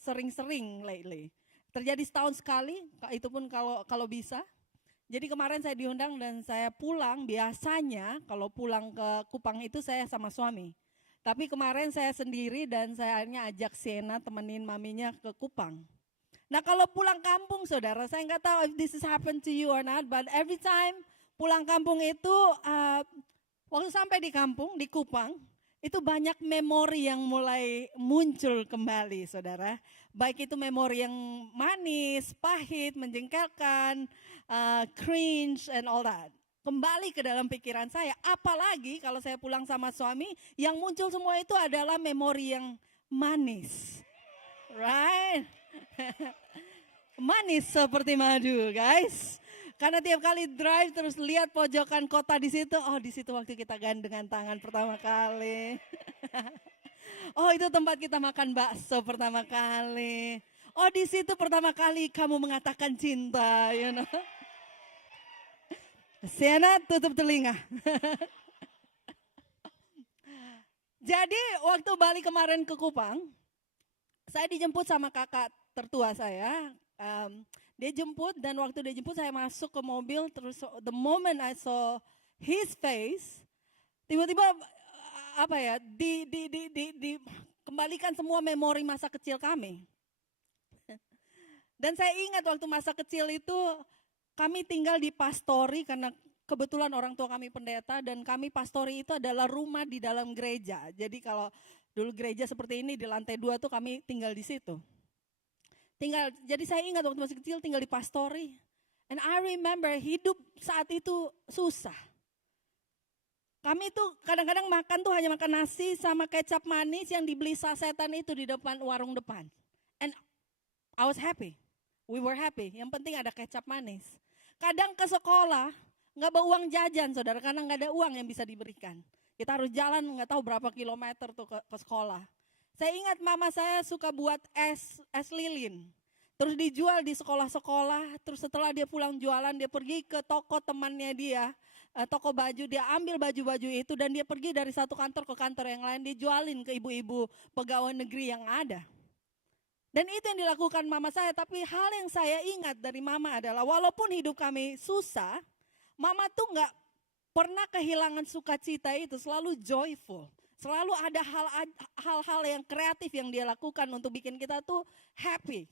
sering-sering lately. Terjadi setahun sekali, itu pun kalau bisa. Jadi kemarin saya diundang dan saya pulang, biasanya kalau pulang ke Kupang itu saya sama suami. Tapi kemarin saya sendiri dan saya akhirnya ajak Sienna temenin maminya ke Kupang. Nah kalau pulang kampung saudara, saya nggak tahu if this has happened to you or not, but every time pulang kampung itu, waktu sampai di kampung, di Kupang, itu banyak memori yang mulai muncul kembali saudara. Baik itu memori yang manis, pahit, menjengkelkan, cringe and all that. Kembali ke dalam pikiran saya, apalagi kalau saya pulang sama suami, yang muncul semua itu adalah memori yang manis. Right? Manis seperti madu, guys. Karena tiap kali drive terus lihat pojokan kota di situ, oh di situ waktu kita gandengan tangan pertama kali. Oh itu tempat kita makan bakso pertama kali. Oh di situ pertama kali kamu mengatakan cinta, you know. Sienna tutup telinga. Jadi waktu balik kemarin ke Kupang, saya dijemput sama kakak tertua saya. Dia jemput dan waktu dia jemput saya masuk ke mobil, terus the moment I saw his face, tiba-tiba apa ya, kembalikan semua memori masa kecil kami. Dan saya ingat waktu masa kecil itu kami tinggal di pastori karena kebetulan orang tua kami pendeta dan kami pastori itu adalah rumah di dalam gereja. Jadi kalau dulu gereja seperti ini di lantai 2 tuh kami tinggal di situ. Jadi saya ingat waktu masih kecil tinggal di pastori. And I remember hidup saat itu susah. Kami tuh kadang-kadang makan tuh hanya makan nasi sama kecap manis yang dibeli sasetan itu di depan warung depan. And I was happy. We were happy. Yang penting ada kecap manis. Kadang ke sekolah nggak bawa uang jajan saudara karena nggak ada uang yang bisa diberikan. Kita harus jalan nggak tahu berapa kilometer tuh ke sekolah. Saya ingat mama saya suka buat es lilin. Terus dijual di sekolah-sekolah. Terus setelah dia pulang jualan dia pergi ke toko temannya dia. Toko baju, dia ambil baju-baju itu dan dia pergi dari satu kantor ke kantor yang lain. Dia jualin ke ibu-ibu pegawai negeri yang ada. Dan itu yang dilakukan mama saya, tapi hal yang saya ingat dari mama adalah walaupun hidup kami susah, mama tuh gak pernah kehilangan sukacita itu, selalu joyful. Selalu ada hal-hal yang kreatif yang dia lakukan untuk bikin kita tuh happy.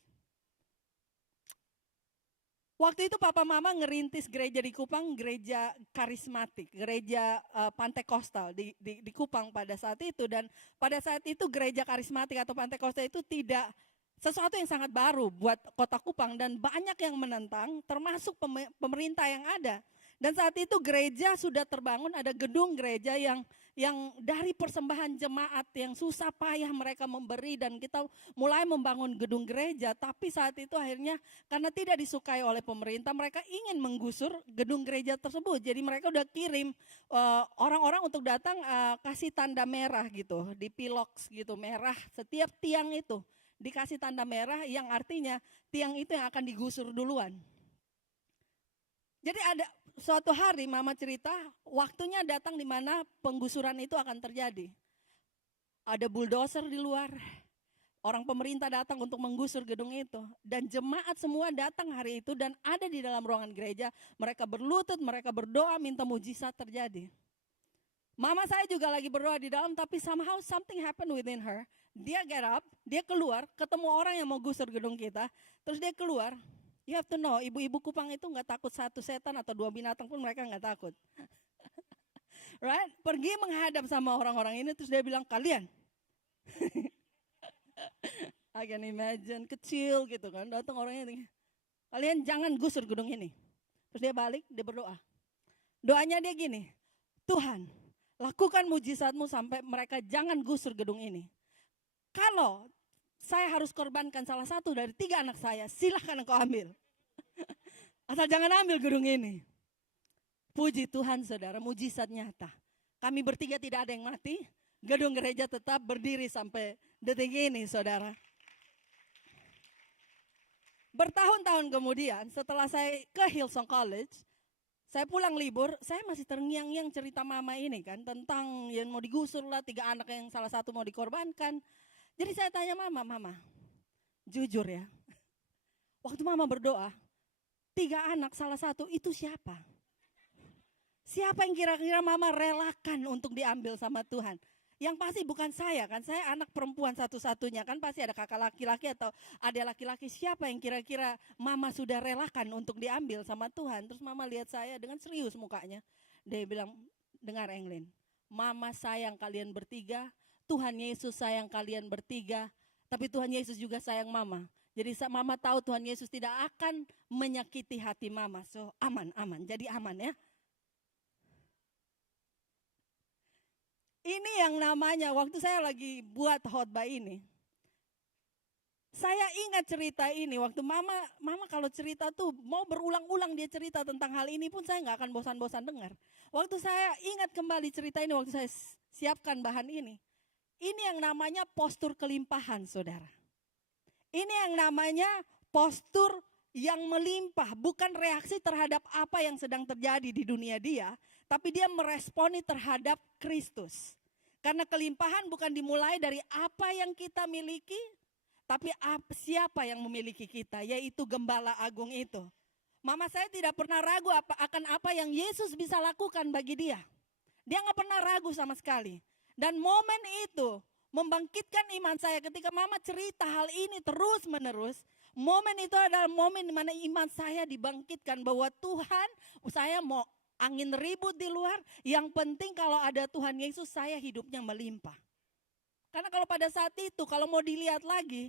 Waktu itu papa mama ngerintis gereja di Kupang, gereja karismatik, gereja Pantekostal di Kupang pada saat itu. Dan pada saat itu gereja karismatik atau Pantekostal itu tidak sesuatu yang sangat baru buat kota Kupang dan banyak yang menentang termasuk pemerintah yang ada. Dan saat itu gereja sudah terbangun, ada gedung gereja yang dari persembahan jemaat yang susah payah mereka memberi dan kita mulai membangun gedung gereja. Tapi saat itu akhirnya karena tidak disukai oleh pemerintah mereka ingin menggusur gedung gereja tersebut. Jadi mereka udah kirim orang-orang untuk datang kasih tanda merah gitu, di piloks gitu merah setiap tiang itu. Dikasih tanda merah yang artinya tiang itu yang akan digusur duluan. Jadi ada suatu hari mama cerita, waktunya datang di mana penggusuran itu akan terjadi. Ada bulldozer di luar, orang pemerintah datang untuk menggusur gedung itu. Dan jemaat semua datang hari itu dan ada di dalam ruangan gereja. Mereka berlutut, mereka berdoa minta mujizat terjadi. Mama saya juga lagi berdoa di dalam, tapi somehow something happened within her. Dia get up, dia keluar, ketemu orang yang mau gusur gedung kita. Terus dia keluar. You have to know, ibu-ibu Kupang itu nggak takut satu setan atau dua binatang pun mereka nggak takut. Right? Pergi menghadap sama orang-orang ini, terus dia bilang, kalian. I can imagine, kecil gitu kan, datang orangnya ini. Kalian jangan gusur gedung ini. Terus dia balik, dia berdoa. Doanya dia gini, Tuhan, lakukan mujizatmu sampai mereka jangan gusur gedung ini. Kalau saya harus korbankan salah satu dari 3 anak saya, silahkan engkau ambil. Asal jangan ambil gedung ini. Puji Tuhan saudara, mujizat nyata. Kami bertiga tidak ada yang mati, gedung gereja tetap berdiri sampai detik ini saudara. Bertahun-tahun kemudian setelah saya ke Hillsong College, saya pulang libur, saya masih terngiang-ngiang cerita mama ini kan, tentang yang mau digusur lah, 3 anak yang salah satu mau dikorbankan. Jadi saya tanya mama, jujur ya, waktu mama berdoa, 3 anak salah satu itu siapa? Siapa yang kira-kira mama relakan untuk diambil sama Tuhan? Yang pasti bukan saya kan, saya anak perempuan satu-satunya kan, pasti ada kakak laki-laki atau adik laki-laki. Siapa yang kira-kira mama sudah relakan untuk diambil sama Tuhan? Terus mama lihat saya dengan serius mukanya. Dia bilang, dengar Englin, mama sayang kalian bertiga, Tuhan Yesus sayang kalian bertiga, tapi Tuhan Yesus juga sayang mama. Jadi mama tahu Tuhan Yesus tidak akan menyakiti hati mama. So aman, jadi aman ya. Ini yang namanya waktu saya lagi buat khotbah ini. Saya ingat cerita ini waktu mama kalau cerita tuh mau berulang-ulang dia cerita tentang hal ini pun saya nggak akan bosan-bosan dengar. Waktu saya ingat kembali cerita ini waktu saya siapkan bahan ini. Ini yang namanya postur kelimpahan saudara. Ini yang namanya postur yang melimpah, bukan reaksi terhadap apa yang sedang terjadi di dunia dia, tapi dia meresponi terhadap Kristus. Karena kelimpahan bukan dimulai dari apa yang kita miliki, tapi siapa yang memiliki kita, yaitu Gembala Agung itu. Mama saya tidak pernah ragu akan apa yang Yesus bisa lakukan bagi dia. Dia gak pernah ragu sama sekali. Dan momen itu membangkitkan iman saya ketika mama cerita hal ini terus menerus. Momen itu adalah momen di mana iman saya dibangkitkan bahwa Tuhan, saya mau angin ribut di luar, yang penting kalau ada Tuhan Yesus saya hidupnya melimpah. Karena kalau pada saat itu kalau mau dilihat lagi,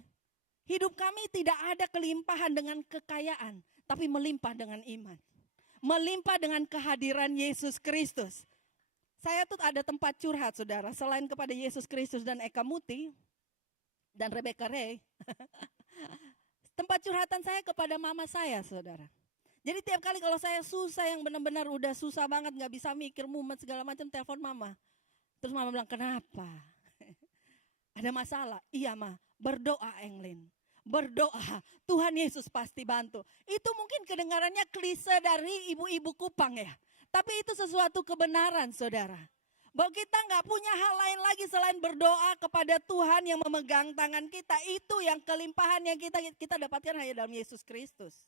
hidup kami tidak ada kelimpahan dengan kekayaan, tapi melimpah dengan iman. Melimpah dengan kehadiran Yesus Kristus. Saya tuh ada tempat curhat saudara, selain kepada Yesus Kristus dan Eka Muti dan Rebecca Ray. Tempat curhatan saya kepada mama saya saudara. Jadi tiap kali kalau saya susah yang benar-benar udah susah banget, gak bisa mikir, mumet segala macam, telepon mama. Terus mama bilang, kenapa? Ada masalah? Iya ma, berdoa Englin. Berdoa, Tuhan Yesus pasti bantu. Itu mungkin kedengarannya klise dari ibu-ibu Kupang ya. Tapi itu sesuatu kebenaran saudara. Bahwa kita gak punya hal lain lagi selain berdoa kepada Tuhan yang memegang tangan kita. Itu yang kelimpahan yang kita dapatkan hanya dalam Yesus Kristus.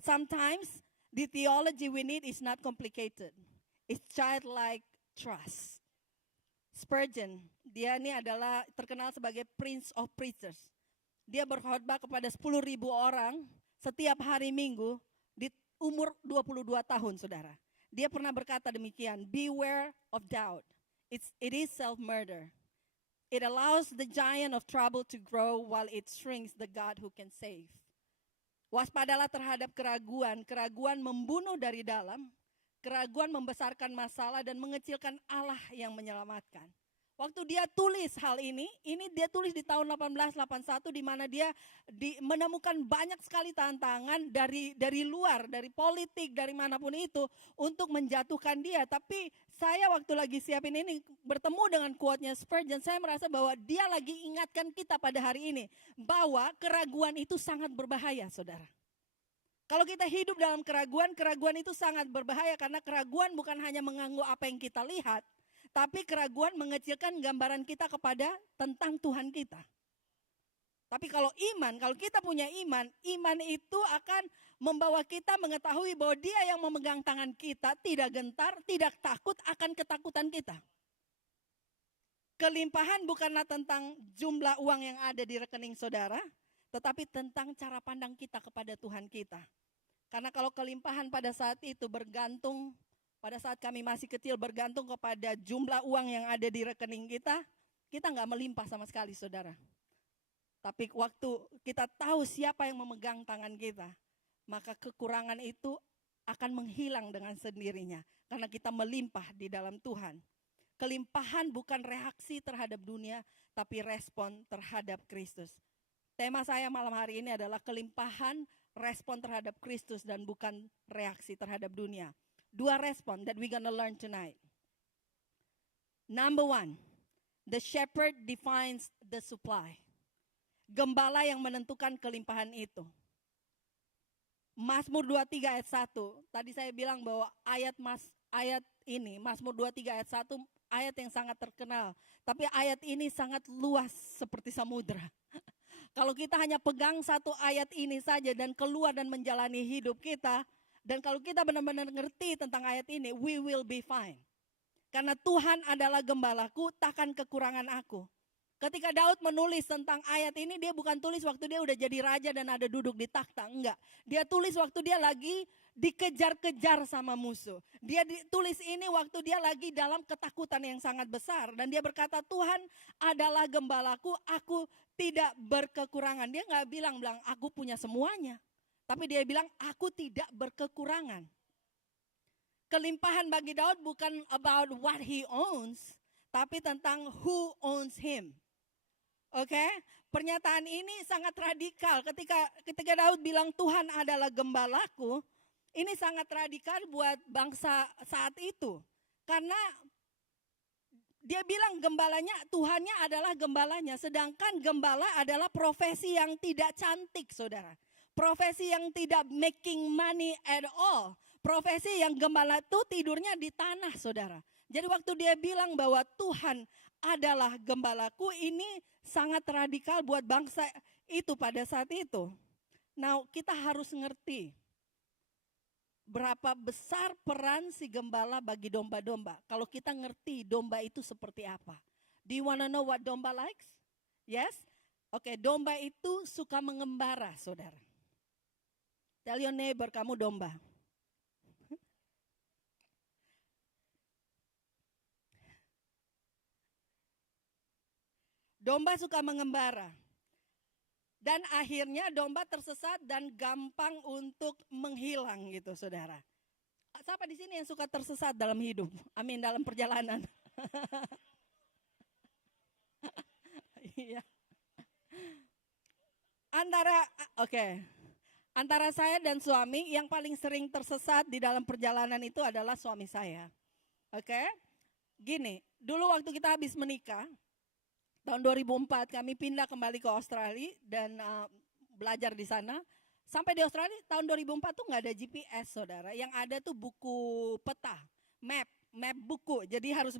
Sometimes the theology we need is not complicated. It's childlike trust. Spurgeon, dia ini adalah terkenal sebagai Prince of Preachers. Dia berkhotbah kepada 10.000 orang setiap hari Minggu di umur 22 tahun saudara. Dia pernah berkata demikian, beware of doubt. It is self-murder. It allows the giant of trouble to grow while it shrinks the God who can save. Waspadalah terhadap keraguan. Keraguan membunuh dari dalam. Keraguan membesarkan masalah dan mengecilkan Allah yang menyelamatkan. Waktu dia tulis hal ini dia tulis di tahun 1881 di mana dia menemukan banyak sekali tantangan dari luar, dari politik, dari manapun itu untuk menjatuhkan dia. Tapi saya waktu lagi siapin ini bertemu dengan quote-nya Spurgeon, saya merasa bahwa dia lagi ingatkan kita pada hari ini bahwa keraguan itu sangat berbahaya, saudara. Kalau kita hidup dalam keraguan, keraguan itu sangat berbahaya karena keraguan bukan hanya mengganggu apa yang kita lihat, tapi keraguan mengecilkan gambaran kita kepada tentang Tuhan kita. Tapi kalau iman, kalau kita punya iman, iman itu akan membawa kita mengetahui bahwa Dia yang memegang tangan kita tidak gentar, tidak takut akan ketakutan kita. Kelimpahan bukanlah tentang jumlah uang yang ada di rekening saudara, tetapi tentang cara pandang kita kepada Tuhan kita. Karena kalau kelimpahan pada saat itu bergantung, pada saat kami masih kecil bergantung kepada jumlah uang yang ada di rekening kita nggak melimpah sama sekali saudara. Tapi waktu kita tahu siapa yang memegang tangan kita, maka kekurangan itu akan menghilang dengan sendirinya. Karena kita melimpah di dalam Tuhan. Kelimpahan bukan reaksi terhadap dunia, tapi respon terhadap Kristus. Tema saya malam hari ini adalah kelimpahan respon terhadap Kristus dan bukan reaksi terhadap dunia. 2 respon that we're gonna learn tonight. Number 1, the shepherd defines the supply. Gembala yang menentukan kelimpahan itu. Mazmur 23 ayat 1. Tadi saya bilang bahwa ayat ini, Mazmur 23 ayat 1, ayat yang sangat terkenal. Tapi ayat ini sangat luas seperti samudra. Kalau kita hanya pegang satu ayat ini saja dan keluar dan menjalani hidup kita, dan kalau kita benar-benar ngerti tentang ayat ini, we will be fine. Karena Tuhan adalah gembalaku, takkan kekurangan aku. Ketika Daud menulis tentang ayat ini, dia bukan tulis waktu dia udah jadi raja dan ada duduk di takhta, enggak. Dia tulis waktu dia lagi dikejar-kejar sama musuh. Dia tulis ini waktu dia lagi dalam ketakutan yang sangat besar. Dan dia berkata, Tuhan adalah gembalaku, aku tidak berkekurangan. Dia nggak bilang aku punya semuanya. Tapi dia bilang, aku tidak berkekurangan. Kelimpahan bagi Daud bukan about what he owns, tapi tentang who owns him. Oke, pernyataan ini sangat radikal. Ketika Daud bilang Tuhan adalah gembalaku, ini sangat radikal buat bangsa saat itu. Karena dia bilang gembalanya, Tuhannya adalah gembalanya. Sedangkan gembala adalah profesi yang tidak cantik, saudara. Profesi yang tidak making money at all. Profesi yang gembala itu tidurnya di tanah, saudara. Jadi waktu dia bilang bahwa Tuhan adalah gembalaku, ini sangat radikal buat bangsa itu pada saat itu. Nah, kita harus ngerti berapa besar peran si gembala bagi domba-domba. Kalau kita ngerti domba itu seperti apa. Do you wanna know what domba likes? Yes? Oke, domba itu suka mengembara, saudara. Tell your neighbor, kamu domba. Domba suka mengembara. Dan akhirnya domba tersesat dan gampang untuk menghilang gitu, saudara. Siapa di sini yang suka tersesat dalam hidup? Amin, dalam perjalanan. Iya. Antara saya dan suami yang paling sering tersesat di dalam perjalanan itu adalah suami saya. Oke. Gini, dulu waktu kita habis menikah, tahun 2004 kami pindah kembali ke Australia dan belajar di sana. Sampai di Australia tahun 2004 tuh nggak ada GPS, saudara. Yang ada tuh buku peta, map buku. Jadi harus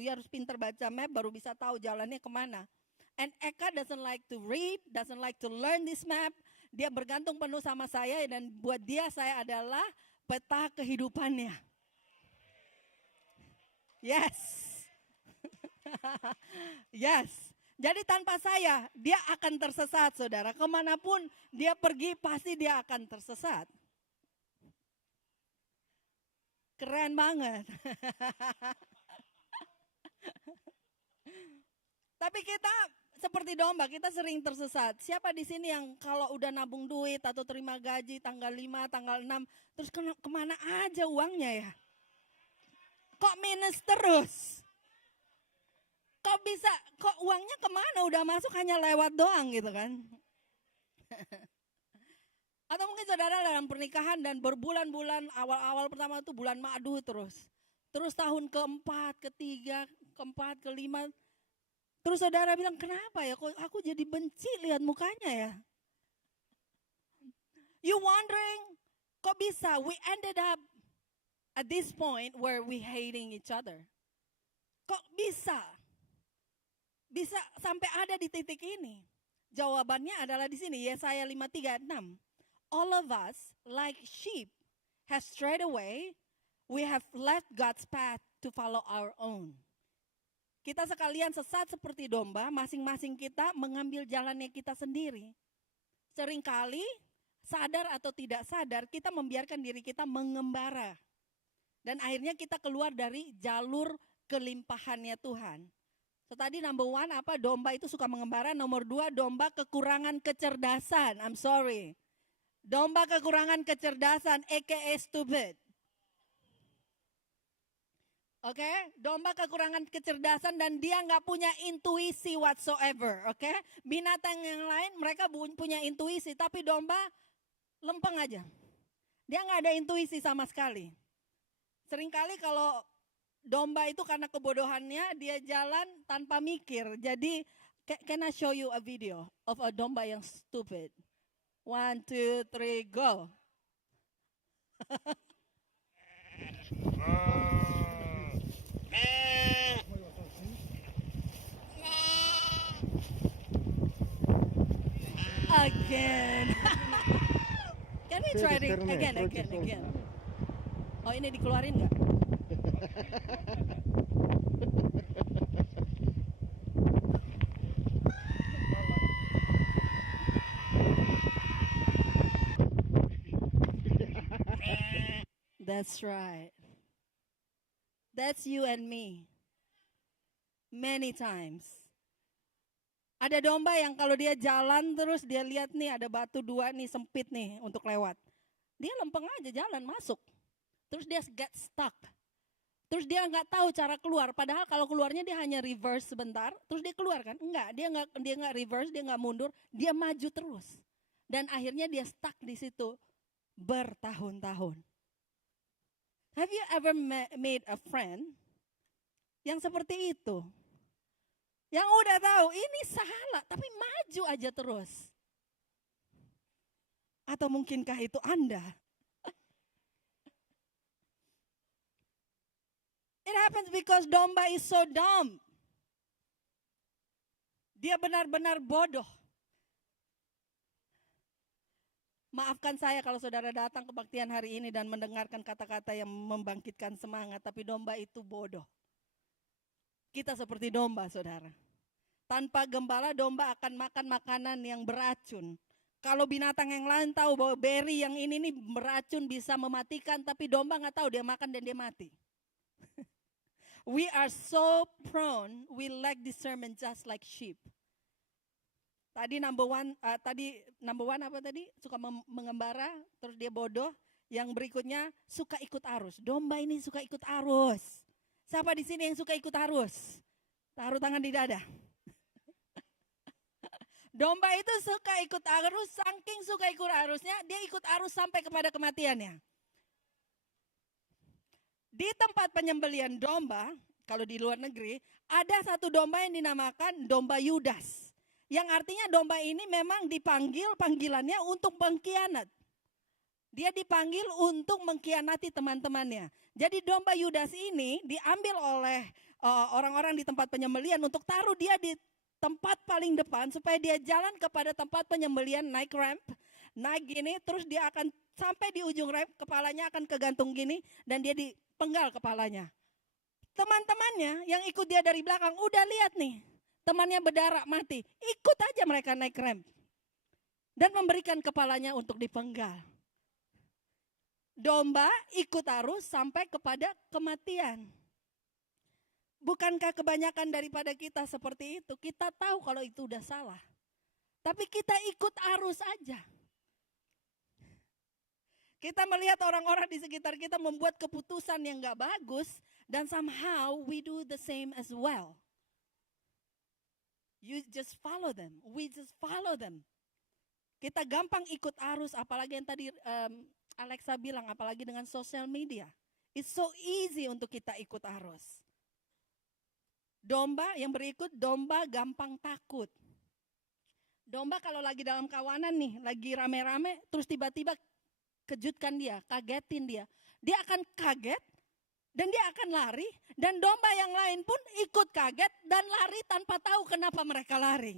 harus pintar baca map baru bisa tahu jalannya kemana. And Eka doesn't like to read, doesn't like to learn this map. Dia bergantung penuh sama saya dan buat dia saya adalah peta kehidupannya. Yes. Yes. Jadi tanpa saya, dia akan tersesat, saudara. Kemanapun dia pergi, pasti dia akan tersesat. Keren banget. Tapi kita seperti domba, kita sering tersesat. Siapa di sini yang kalau udah nabung duit atau terima gaji tanggal 5, tanggal 6, terus kemana aja uangnya ya? Kok minus terus? Kok uangnya kemana? Udah masuk hanya lewat doang gitu kan. Atau mungkin saudara dalam pernikahan dan berbulan-bulan, awal-awal pertama itu bulan madu terus. Terus tahun keempat, ketiga, keempat, kelima. Terus saudara bilang, kenapa ya kok aku jadi benci lihat mukanya ya. You wondering Kok bisa we ended up at this point where we hating each other? Kok bisa? Bisa sampai ada di titik ini. Jawabannya adalah di sini, Yesaya 5:3-6. All of us, like sheep, have strayed away. We have left God's path to follow our own. Kita sekalian sesat seperti domba, masing-masing kita mengambil jalannya kita sendiri. Seringkali, sadar atau tidak sadar, kita membiarkan diri kita mengembara. Dan akhirnya kita keluar dari jalur kelimpahannya Tuhan. So tadi number one apa? Domba itu suka mengembara. Nomor dua, domba kekurangan kecerdasan. I'm sorry. Domba kekurangan kecerdasan, aka stupid. Oke, domba kekurangan kecerdasan dan dia nggak punya intuisi whatsoever. Oke, binatang yang lain mereka punya intuisi, tapi domba lempeng aja. Dia nggak ada intuisi sama sekali. Seringkali kalau domba itu karena kebodohannya dia jalan tanpa mikir. Jadi, can I show you a video of a domba yang stupid? 1, 2, 3, go. Again. Can we try it again? Oh, ini dikeluarin nggak? That's right. That's you and me. Many times. Ada domba yang kalau dia jalan terus dia lihat nih ada batu dua nih sempit nih untuk lewat. Dia lempeng aja jalan masuk. Terus dia get stuck. Terus dia nggak tahu cara keluar. Padahal kalau keluarnya dia hanya reverse sebentar. Terus dia keluar kan? Enggak, dia nggak reverse, dia nggak mundur, dia maju terus. Dan akhirnya dia stuck di situ bertahun-tahun. Have you ever made a friend yang seperti itu? Yang udah tahu ini salah, tapi maju aja terus. Atau mungkinkah itu Anda? It happens because domba is so dumb. Dia benar-benar bodoh. Maafkan saya kalau saudara datang kebaktian hari ini dan mendengarkan kata-kata yang membangkitkan semangat, tapi domba itu bodoh. Kita seperti domba, saudara. Tanpa gembala, domba akan makan makanan yang beracun. Kalau binatang yang lain tahu bahwa berry yang ini nih beracun bisa mematikan, tapi domba nggak tahu, dia makan dan dia mati. We are so prone, we lack discernment just like sheep. Tadi number one apa tadi? Suka mengembara, terus dia bodoh. Yang berikutnya suka ikut arus. Domba ini suka ikut arus. Siapa di sini yang suka ikut arus? Taruh tangan di dada. Domba itu suka ikut arus, saking suka ikut arusnya, dia ikut arus sampai kepada kematiannya. Di tempat penyembelian domba, kalau di luar negeri, ada satu domba yang dinamakan domba Yudas. Yang artinya domba ini memang dipanggil panggilannya untuk mengkhianat. Dia dipanggil untuk mengkhianati teman-temannya. Jadi domba Yudas ini diambil oleh orang-orang di tempat penyembelian untuk taruh dia di tempat paling depan supaya dia jalan kepada tempat penyembelian, naik ramp, naik gini, terus dia akan sampai di ujung ramp, kepalanya akan kegantung gini dan dia dipenggal kepalanya. Teman-temannya yang ikut dia dari belakang udah lihat nih, temannya berdarah mati, ikut aja mereka naik ramp dan memberikan kepalanya untuk dipenggal. Domba ikut arus sampai kepada kematian. Bukankah kebanyakan daripada kita seperti itu? Kita tahu kalau itu udah salah. Tapi kita ikut arus aja. Kita melihat orang-orang di sekitar kita membuat keputusan yang gak bagus. Dan somehow we do the same as well. You just follow them. We just follow them. Kita gampang ikut arus, apalagi yang tadi Alexa bilang, apalagi dengan sosial media. It's so easy untuk kita ikut arus. Domba yang berikut, domba gampang takut. Domba kalau lagi dalam kawanan nih, lagi rame-rame, terus tiba-tiba kejutkan dia, kagetin dia. Dia akan kaget dan dia akan lari, dan domba yang lain pun ikut kaget dan lari tanpa tahu kenapa mereka lari.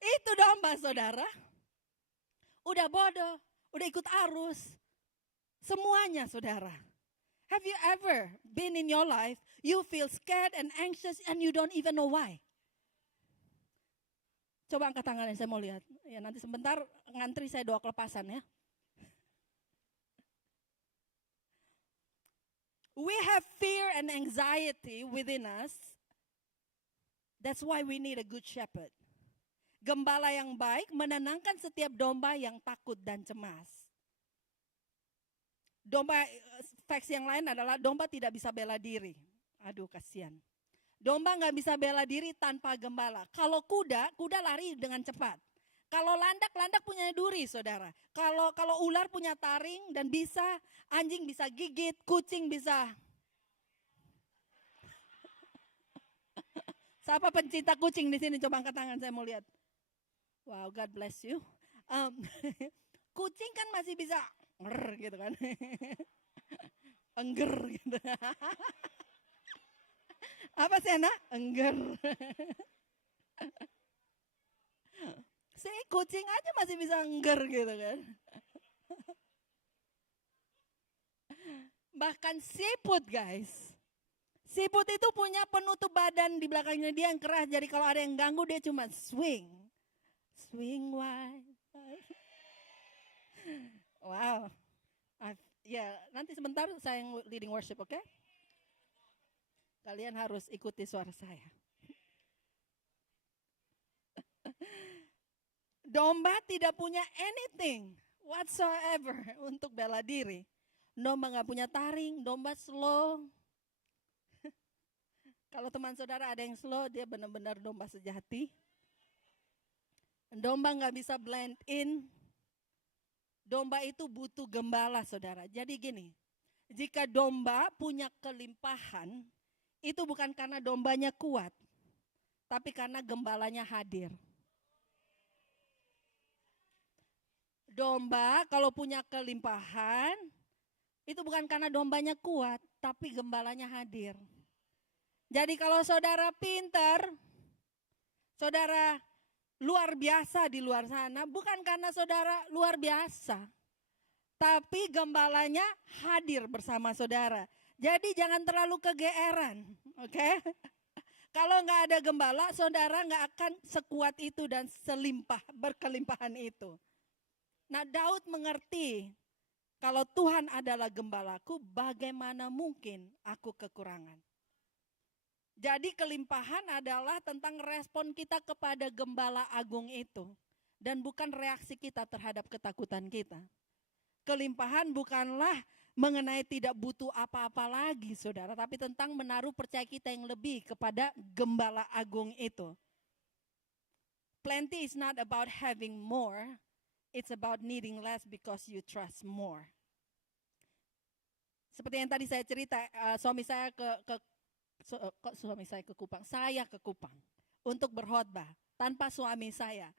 Itu domba, saudara. Udah bodoh, udah ikut arus. Semuanya, saudara. Have you ever been in your life, you feel scared and anxious and you don't even know why? Coba angkat tangannya, saya mau lihat. Ya, nanti sebentar ngantri, saya doa kelepasan ya. We have fear and anxiety within us. That's why we need a good shepherd. Gembala yang baik menenangkan setiap domba yang takut dan cemas. Domba, faksi yang lain adalah domba tidak bisa bela diri. Aduh, kasihan. Domba nggak bisa bela diri tanpa gembala. Kalau kuda lari dengan cepat. Kalau landak punya duri, saudara. Kalau ular punya taring dan bisa, anjing bisa gigit, kucing bisa. Siapa pencinta kucing di sini? Coba angkat tangan, saya mau lihat. Wow, God bless you. Kucing kan masih bisa gitu kan. Engger gitu. Apa sih anak? Engger. Si kucing aja masih bisa engger gitu kan. Bahkan siput, guys. Siput itu punya penutup badan di belakangnya dia yang keras. Jadi kalau ada yang ganggu dia cuma swing. Swing wide. Wow. Ya, nanti sebentar saya yang leading worship, oke? Okay? Kalian harus ikuti suara saya. Domba tidak punya anything whatsoever untuk bela diri. Domba nggak punya taring, domba slow. Kalau teman saudara ada yang slow, dia benar-benar domba sejati. Domba nggak bisa blend in. Domba itu butuh gembala, saudara. Jadi gini, jika domba punya kelimpahan, itu bukan karena dombanya kuat, tapi karena gembalanya hadir. Domba kalau punya kelimpahan, itu bukan karena dombanya kuat, tapi gembalanya hadir. Jadi kalau saudara pintar, saudara luar biasa di luar sana, bukan karena saudara luar biasa, tapi gembalanya hadir bersama saudara. Jadi jangan terlalu kegeeran, oke? Kalau nggak ada gembala, saudara nggak akan sekuat itu dan berkelimpahan itu. Nah, Daud mengerti, kalau Tuhan adalah gembalaku, bagaimana mungkin aku kekurangan? Jadi kelimpahan adalah tentang respon kita kepada gembala agung itu. Dan bukan reaksi kita terhadap ketakutan kita. Kelimpahan bukanlah mengenai tidak butuh apa-apa lagi, saudara. Tapi tentang menaruh percaya kita yang lebih kepada gembala agung itu. Plenty is not about having more. It's about needing less because you trust more. Seperti yang tadi saya cerita, suami saya ke Kupang. Saya ke Kupang untuk berkhotbah tanpa suami saya.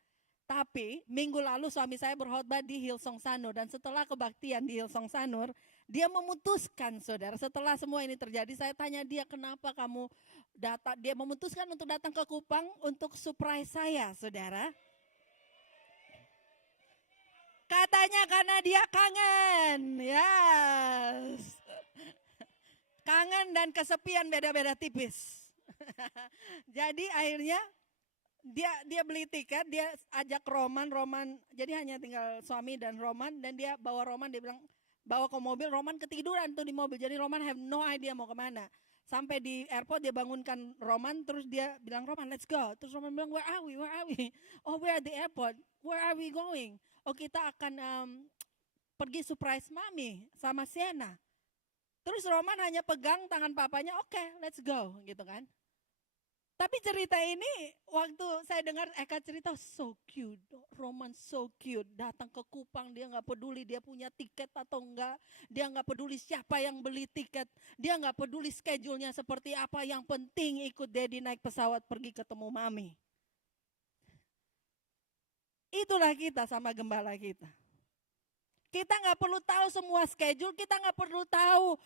Tapi minggu lalu suami saya berkhotbah di Hillsong Sanur, dan setelah kebaktian di Hillsong Sanur, dia memutuskan, saudara, setelah semua ini terjadi, saya tanya dia, kenapa kamu datang? Dia memutuskan untuk datang ke Kupang untuk surprise saya, saudara. Katanya karena dia kangen, yes. Kangen dan kesepian beda-beda tipis. Jadi akhirnya dia beli tiket, dia ajak Roman, jadi hanya tinggal suami dan Roman, dan dia bawa Roman, dia bilang bawa ke mobil, Roman ketiduran tuh di mobil, jadi Roman have no idea mau kemana. Sampai di airport dia bangunkan Roman, terus dia bilang, Roman let's go. Terus Roman bilang, where are we? Oh, we're at the airport. Where are we going? Oh, kita akan pergi surprise mami sama Sienna. Terus Roman hanya pegang tangan papanya, oke, let's go, gitu kan. Tapi cerita ini waktu saya dengar Eka cerita, so cute, Roman so cute, datang ke Kupang, dia nggak peduli dia punya tiket atau enggak, dia nggak peduli siapa yang beli tiket, dia nggak peduli schedule-nya seperti apa, yang penting ikut Daddy naik pesawat pergi ketemu Mami. Itulah kita sama gembala kita. Kita nggak perlu tahu semua schedule, kita nggak perlu tahu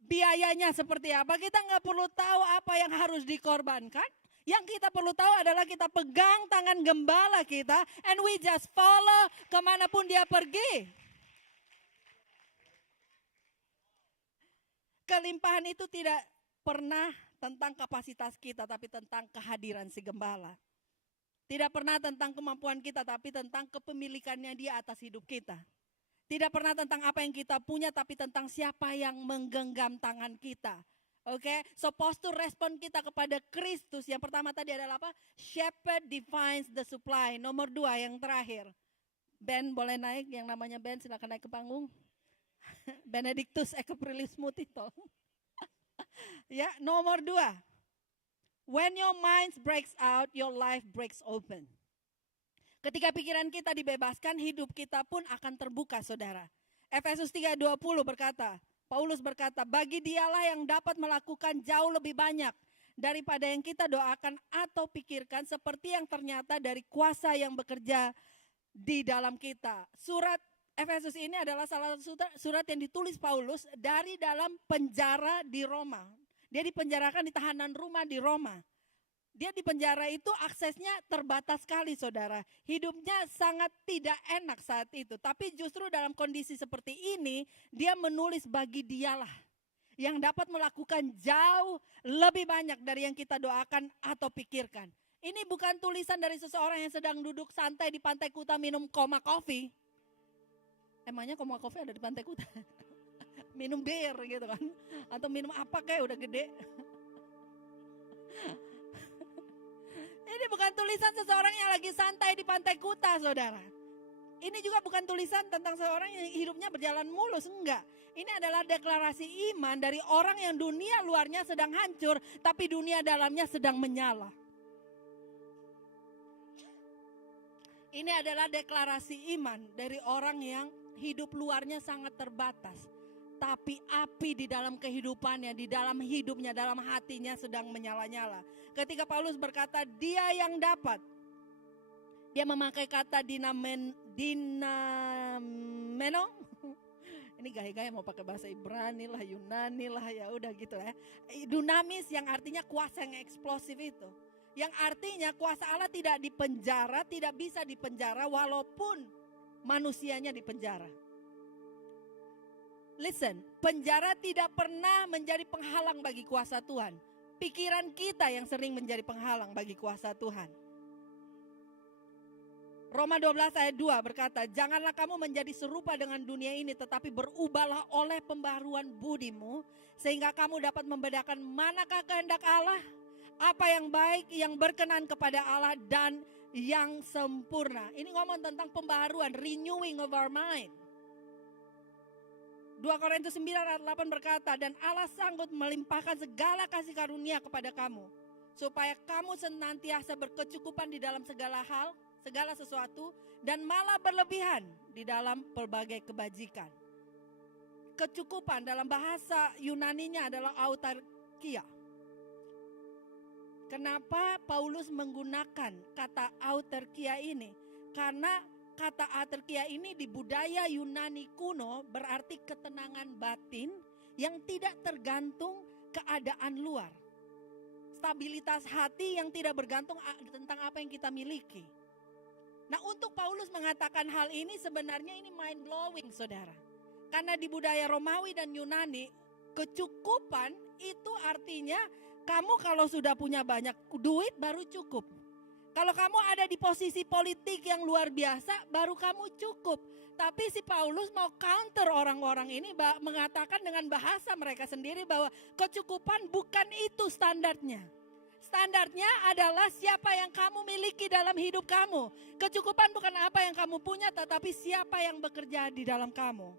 biayanya seperti apa, kita nggak perlu tahu apa yang harus dikorbankan. Yang kita perlu tahu adalah kita pegang tangan gembala kita and we just follow kemanapun dia pergi. Kelimpahan itu tidak pernah tentang kapasitas kita, tapi tentang kehadiran si gembala. Tidak pernah tentang kemampuan kita, tapi tentang kepemilikannya dia atas hidup kita. Tidak pernah tentang apa yang kita punya, tapi tentang siapa yang menggenggam tangan kita. Oke, so postur respon kita kepada Kristus. Yang pertama tadi adalah apa? Shepherd defines the supply. Nomor 2 yang terakhir. Ben boleh naik, yang namanya Ben silakan naik ke panggung. Benedictus Ecoprilis Mutito. Ya, nomor 2. When your mind breaks out, your life breaks open. Ketika pikiran kita dibebaskan, hidup kita pun akan terbuka, saudara. Efesus 3:20 berkata, Paulus berkata, bagi dialah yang dapat melakukan jauh lebih banyak daripada yang kita doakan atau pikirkan, seperti yang ternyata dari kuasa yang bekerja di dalam kita. Surat Efesus ini adalah salah satu surat yang ditulis Paulus dari dalam penjara di Roma. Dia dipenjarakan di tahanan rumah di Roma. Dia di penjara itu aksesnya terbatas sekali, saudara. Hidupnya sangat tidak enak saat itu. Tapi justru dalam kondisi seperti ini, dia menulis bagi dialah yang dapat melakukan jauh lebih banyak dari yang kita doakan atau pikirkan. Ini bukan tulisan dari seseorang yang sedang duduk santai di Pantai Kuta minum Koma Coffee. Emangnya Koma Coffee ada di Pantai Kuta? Minum bir gitu kan. Atau minum apa kayak udah gede. Ini bukan tulisan seseorang yang lagi santai di Pantai Kuta, saudara. Ini juga bukan tulisan tentang seorang yang hidupnya berjalan mulus, enggak. Ini adalah deklarasi iman dari orang yang dunia luarnya sedang hancur, tapi dunia dalamnya sedang menyala. Ini adalah deklarasi iman dari orang yang hidup luarnya sangat terbatas. Tapi api di dalam kehidupannya, di dalam hidupnya, dalam hatinya sedang menyala-nyala. Ketika Paulus berkata dia yang dapat, dia memakai kata dinameno. Ini gaya-gaya mau pakai bahasa Ibrani lah, Yunani lah, ya udah gitu ya. Dunamis yang artinya kuasa yang eksplosif itu. Yang artinya kuasa Allah tidak dipenjara, tidak bisa dipenjara walaupun manusianya dipenjara. Listen, penjara tidak pernah menjadi penghalang bagi kuasa Tuhan. Pikiran kita yang sering menjadi penghalang bagi kuasa Tuhan. Roma 12 ayat 2 berkata, janganlah kamu menjadi serupa dengan dunia ini, tetapi berubahlah oleh pembaharuan budimu, sehingga kamu dapat membedakan manakah kehendak Allah, apa yang baik, yang berkenan kepada Allah, dan yang sempurna. Ini ngomong tentang pembaharuan, renewing of our mind. 2 Korintus 9 ayat 8 berkata, dan Allah sanggup melimpahkan segala kasih karunia kepada kamu, supaya kamu senantiasa berkecukupan di dalam segala hal, segala sesuatu, dan malah berlebihan di dalam berbagai kebajikan. Kecukupan dalam bahasa Yunaninya adalah autarkia. Kenapa Paulus menggunakan kata autarkia ini? Karena kata autarkia ini di budaya Yunani kuno berarti ketenangan batin yang tidak tergantung keadaan luar. Stabilitas hati yang tidak bergantung tentang apa yang kita miliki. Nah, untuk Paulus mengatakan hal ini sebenarnya ini mind blowing, saudara. Karena di budaya Romawi dan Yunani, kecukupan itu artinya kamu kalau sudah punya banyak duit baru cukup. Kalau kamu ada di posisi politik yang luar biasa, baru kamu cukup. Tapi si Paulus mau counter orang-orang ini, mengatakan dengan bahasa mereka sendiri bahwa kecukupan bukan itu standarnya. Standarnya adalah siapa yang kamu miliki dalam hidup kamu. Kecukupan bukan apa yang kamu punya, tetapi siapa yang bekerja di dalam kamu.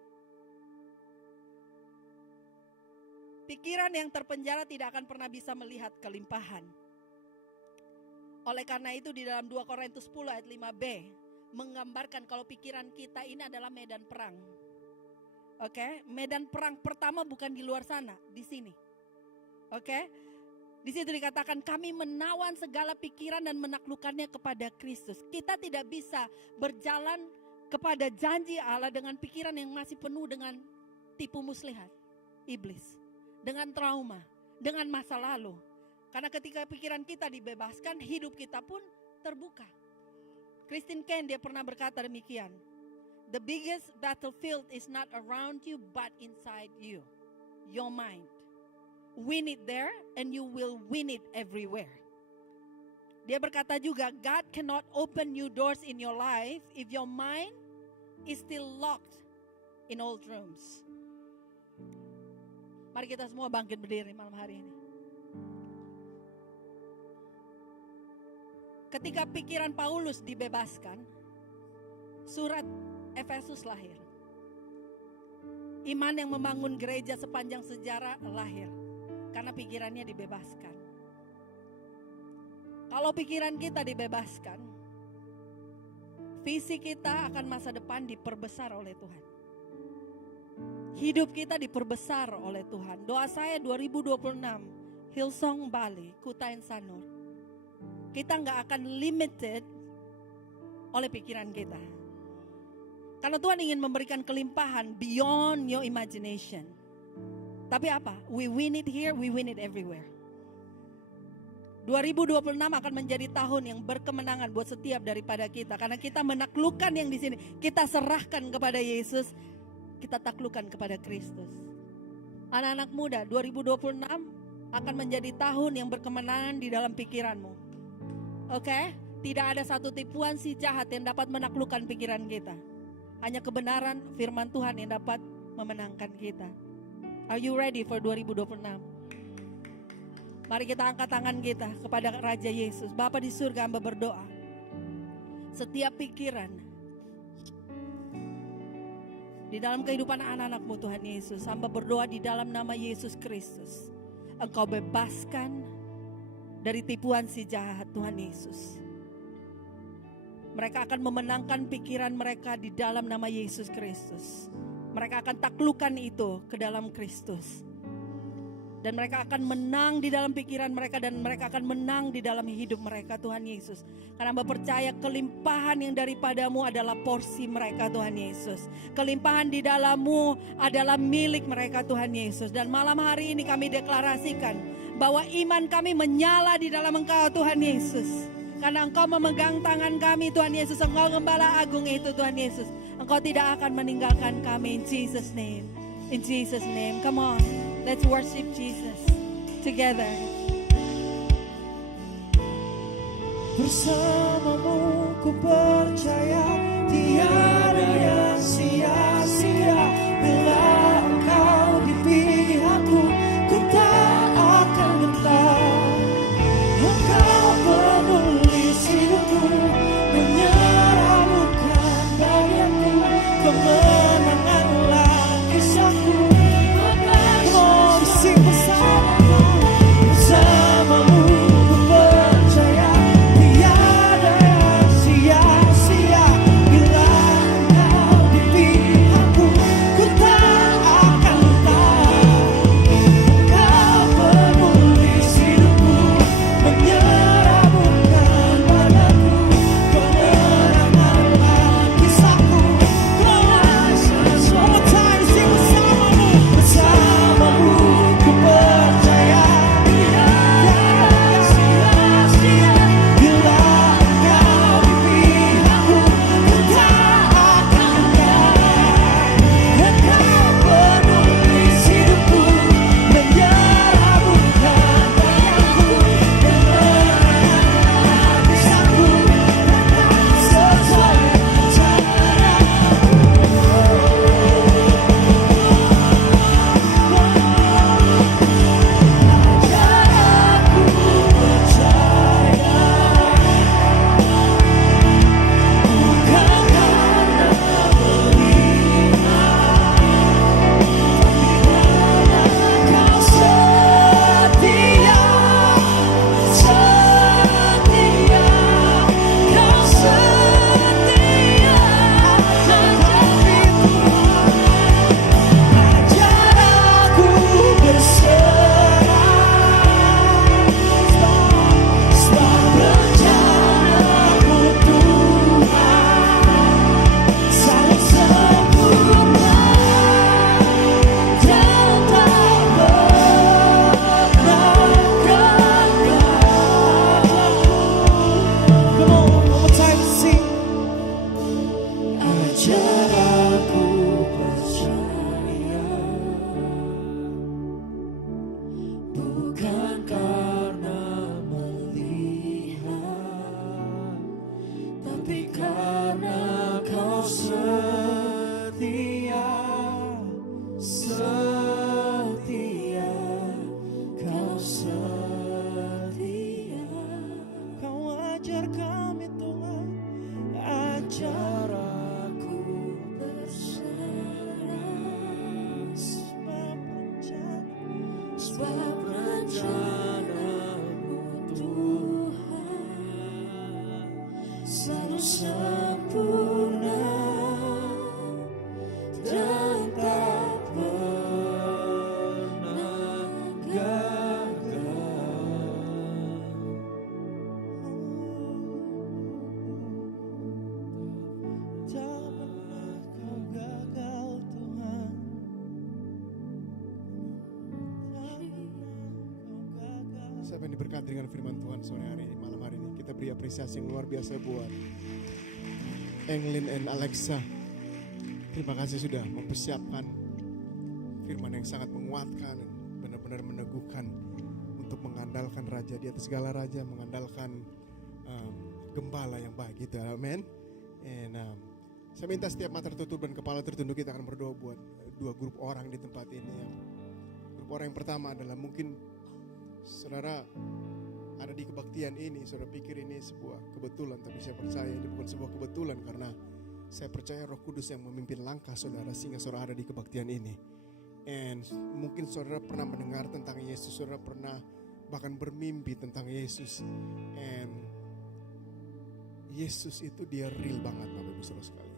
Pikiran yang terpenjara tidak akan pernah bisa melihat kelimpahan. Oleh karena itu di dalam 2 Korintus 10 ayat 5b menggambarkan kalau pikiran kita ini adalah medan perang. Oke, medan perang pertama bukan di luar sana, di sini. Oke. Di situ dikatakan kami menawan segala pikiran dan menaklukkannya kepada Kristus. Kita tidak bisa berjalan kepada janji Allah dengan pikiran yang masih penuh dengan tipu muslihat, iblis, dengan trauma, dengan masa lalu. Karena ketika pikiran kita dibebaskan, hidup kita pun terbuka. Christine Ken dia pernah berkata demikian. The biggest battlefield is not around you but inside you, your mind. Win it there and you will win it everywhere. Dia berkata juga, God cannot open new doors in your life if your mind is still locked in old rooms. Mari kita semua bangkit berdiri malam hari ini. Ketika pikiran Paulus dibebaskan, surat Efesus lahir. Iman yang membangun gereja sepanjang sejarah lahir. Karena pikirannya dibebaskan. Kalau pikiran kita dibebaskan, visi kita akan masa depan diperbesar oleh Tuhan. Hidup kita diperbesar oleh Tuhan. Doa saya 2026, Hillsong Bali, Kutai Sanur. Kita nggak akan limited oleh pikiran kita. Karena Tuhan ingin memberikan kelimpahan beyond your imagination. Tapi apa? We win it here, we win it everywhere. 2026 akan menjadi tahun yang berkemenangan buat setiap daripada kita. Karena kita menaklukkan yang di sini. Kita serahkan kepada Yesus. Kita taklukkan kepada Kristus. Anak-anak muda, 2026 akan menjadi tahun yang berkemenangan di dalam pikiranmu. Oke? Tidak ada satu tipuan si jahat yang dapat menaklukkan pikiran kita. Hanya kebenaran firman Tuhan yang dapat memenangkan kita. Are you ready for 2026? Mari kita angkat tangan kita kepada Raja Yesus. Bapa di surga, hamba berdoa. Setiap pikiran di dalam kehidupan anak-anak-Mu Tuhan Yesus, hamba berdoa di dalam nama Yesus Kristus. Engkau bebaskan dari tipuan si jahat Tuhan Yesus. Mereka akan memenangkan pikiran mereka di dalam nama Yesus Kristus. Mereka akan taklukkan itu ke dalam Kristus. Dan mereka akan menang di dalam pikiran mereka dan mereka akan menang di dalam hidup mereka Tuhan Yesus. Karena hamba percaya kelimpahan yang daripadamu adalah porsi mereka Tuhan Yesus. Kelimpahan di dalammu adalah milik mereka Tuhan Yesus. Dan malam hari ini kami deklarasikan bahwa iman kami menyala di dalam Engkau Tuhan Yesus. Karena Engkau memegang tangan kami Tuhan Yesus. Engkau gembala agung itu Tuhan Yesus. Engkau tidak akan meninggalkan kami. In Jesus name. In Jesus name. Come on. Let's worship Jesus together. Bersamamu ku percaya tiada yang sia-sia. Bila Engkau di pihakku, ku tak akan gentar. Engkau peduli hidupku, menyerah bukan bagianku. Kemenanganlah kisahku. Mau sing bersamamu, bersamamu ku percaya tiada yang sia-sia. Bila sebab rencanamu Tuhan selalu sempurna dan tak pernah gagal. Tak pernah kau gagal Tuhan. Siapa yang diberkati dengan firman Tuhan sore hari ini, malam hari ini. Kita beri apresiasi yang luar biasa buat Englin and Alexa. Terima kasih sudah mempersiapkan firman yang sangat menguatkan, benar-benar meneguhkan untuk mengandalkan raja di atas segala raja, mengandalkan gembala yang baik gitu. Amin. And saya minta setiap mata tertutup dan kepala tertunduk, kita akan berdoa buat dua grup orang di tempat ini. Grup orang yang pertama adalah mungkin saudara ada di kebaktian ini, saudara pikir ini sebuah kebetulan, tapi saya percaya ini bukan sebuah kebetulan, karena saya percaya Roh Kudus yang memimpin langkah saudara sehingga saudara ada di kebaktian ini. And mungkin saudara pernah mendengar tentang Yesus, saudara pernah bahkan bermimpi tentang Yesus. And Yesus itu dia real banget Bapak Ibu Saudara sekalian.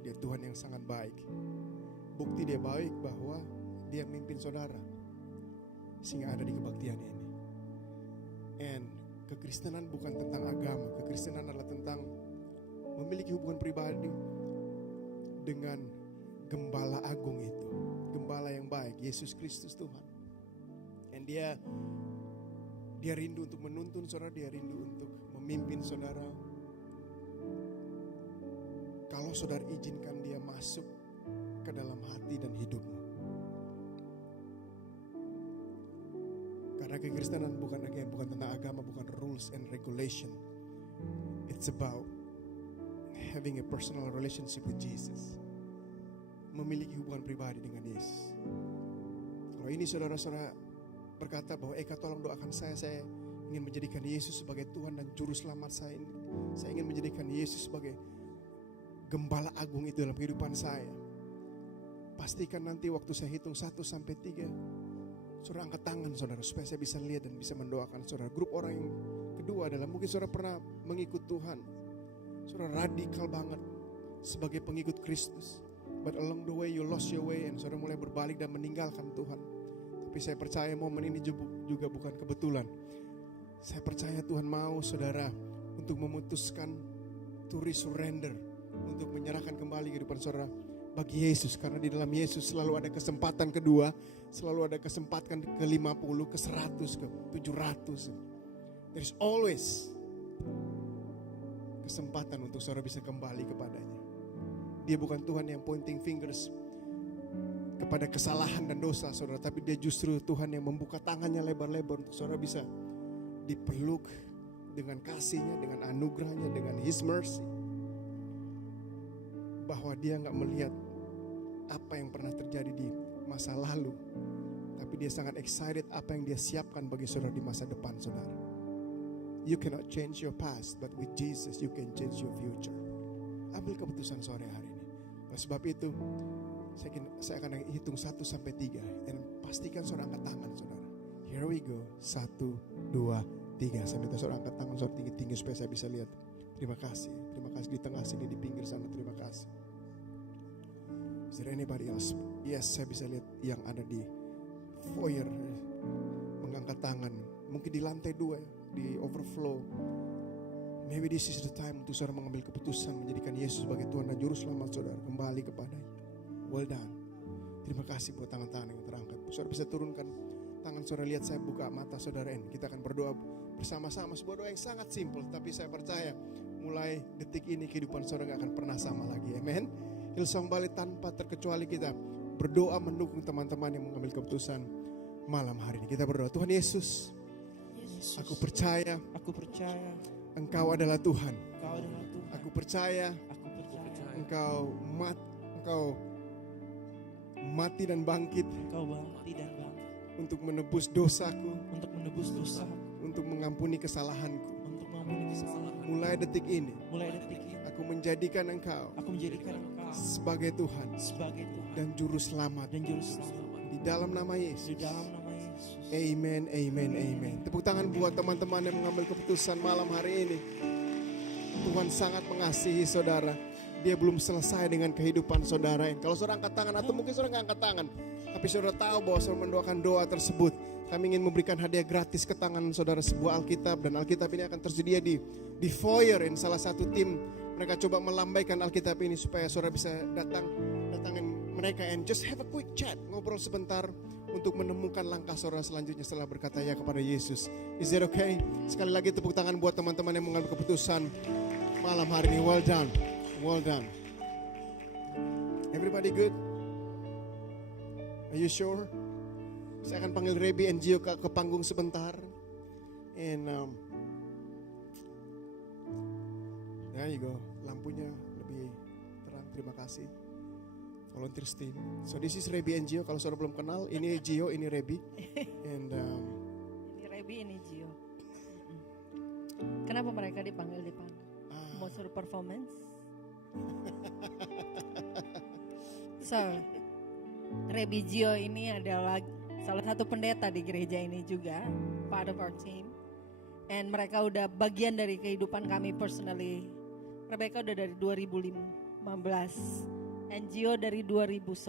Dia Tuhan yang sangat baik. Bukti dia baik bahwa dia memimpin saudara sehingga ada di kebaktian ini. And kekristenan bukan tentang agama. Kekristenan adalah tentang memiliki hubungan pribadi dengan gembala agung itu. Gembala yang baik, Yesus Kristus Tuhan. And dia rindu untuk menuntun saudara, dia rindu untuk memimpin saudara. Kalau saudara izinkan dia masuk ke dalam hati dan hidupmu. Karena kekristenan bukan tentang agama, bukan rules and regulation. It's about having a personal relationship with Jesus. Memiliki hubungan pribadi dengan Yesus. Kalau ini saudara-saudara berkata bahwa Eka tolong doakan saya ingin menjadikan Yesus sebagai Tuhan dan Juru Selamat saya. Saya ingin menjadikan Yesus sebagai gembala agung itu dalam kehidupan saya. Pastikan nanti waktu saya hitung 1 sampai 3, saudara angkat tangan saudara supaya saya bisa lihat dan bisa mendoakan saudara. Grup orang yang kedua adalah mungkin saudara pernah mengikut Tuhan, saudara radikal banget sebagai pengikut Kristus, but along the way you lost your way and saudara mulai berbalik dan meninggalkan Tuhan. Tapi saya percaya momen ini juga bukan kebetulan. Saya percaya Tuhan mau saudara untuk memutuskan to resurrender, untuk menyerahkan kembali kehidupan saudara bagi Yesus. Karena di dalam Yesus selalu ada kesempatan kedua, selalu ada kesempatan ke 50, ke 100, ke 700. There is always kesempatan untuk saudara bisa kembali kepadanya. Dia bukan Tuhan yang pointing fingers kepada kesalahan dan dosa saudara, tapi dia justru Tuhan yang membuka tangannya lebar-lebar untuk saudara bisa dipeluk dengan kasihnya, dengan anugerahnya, dengan His mercy. Bahwa dia gak melihat apa yang pernah terjadi di masa lalu, tapi dia sangat excited apa yang dia siapkan bagi saudara di masa depan saudara. You cannot change your past, but with Jesus you can change your future. Ambil keputusan sore hari ini. Oleh sebab itu saya akan hitung 1 sampai 3 dan pastikan saudara angkat tangan saudara. Here we go. 1, 2, 3. Saya minta saudara angkat tangan saudara tinggi-tinggi supaya saya bisa lihat. Terima kasih di tengah sini, di pinggir sana. Terima kasih. Is there anybody else? Yes, saya bisa lihat yang ada di foyer mengangkat tangan. Mungkin di lantai 2, di overflow. Maybe this is the time untuk saudara mengambil keputusan menjadikan Yesus sebagai Tuhan dan Juru Selamat saudara. Kembali kepadanya. Well done. Terima kasih buat tangan-tangan yang terangkat. Saudara bisa turunkan tangan saudara, lihat saya buka mata saudara ini. Kita akan berdoa bersama-sama. Sebuah doa yang sangat simpel, tapi saya percaya mulai detik ini kehidupan saudara gak akan pernah sama lagi. Amen. Hillsong Bali tanpa terkecuali kita berdoa mendukung teman-teman yang mengambil keputusan malam hari ini. Kita berdoa, Tuhan Yesus, aku percaya Engkau adalah Tuhan. Aku percaya Engkau mati dan bangkit untuk menebus dosaku, untuk mengampuni kesalahanku. Mulai detik ini aku menjadikan Engkau sebagai Tuhan sebagai Tuhan dan Juru Selamat. dan Juru Selamat. Di dalam nama Di Yesus. dalam nama Yesus. Amen, amen, amen. Tepuk tangan buat teman-teman yang mengambil keputusan malam hari ini. Tuhan sangat mengasihi saudara. Dia belum selesai dengan kehidupan saudara. Kalau saudara angkat tangan atau mungkin saudara nggak angkat tangan, tapi saudara tahu bahwa saudara mendoakan doa tersebut, kami ingin memberikan hadiah gratis ke tangan saudara sebuah Alkitab, dan Alkitab ini akan tersedia di foyer. In salah satu tim mereka coba melambaikan Alkitab ini supaya saudara bisa datangin mereka and just have a quick chat, ngobrol sebentar untuk menemukan langkah saudara selanjutnya setelah berkata ya kepada Yesus. Is that okay? Sekali lagi tepuk tangan buat teman-teman yang mengambil keputusan malam hari ini. Well done, well done. Everybody good? Are you sure? Saya akan panggil Rebi and Gio ke panggung sebentar. And there you go. Lampunya lebih terang. Terima kasih. Volunteer team. So this is Rebi and Gio. Kalau saudara belum kenal, ini Gio, ini Rebi. And Ini Rebi, ini Gio. Kenapa mereka dipanggil di panggung? Mau suruh performance? So, Rebi Gio ini adalah salah satu pendeta di gereja ini juga, part of our team. And mereka udah bagian dari kehidupan kami personally. Rebecca udah dari 2015, and Gio dari 2012.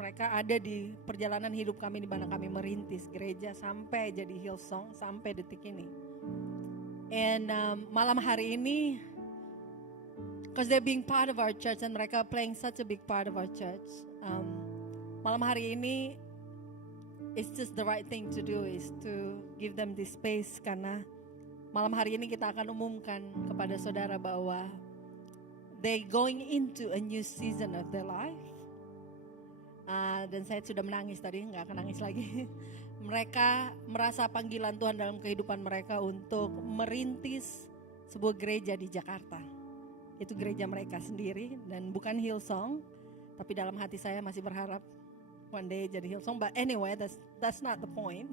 Mereka ada di perjalanan hidup kami di mana kami merintis gereja sampai jadi Hillsong sampai detik ini. And malam hari ini, because they're being part of our church and mereka playing such a big part of our church. Malam hari ini, it's just the right thing to do is to give them this space, karena malam hari ini kita akan umumkan kepada saudara bahwa they going into a new season of their life. Dan saya sudah menangis tadi, nggak akan nangis lagi. Mereka merasa panggilan Tuhan dalam kehidupan mereka untuk merintis sebuah gereja di Jakarta. Itu gereja mereka sendiri dan bukan Hillsong, tapi dalam hati saya masih berharap one day jadi Hillsong. But anyway, that's not the point.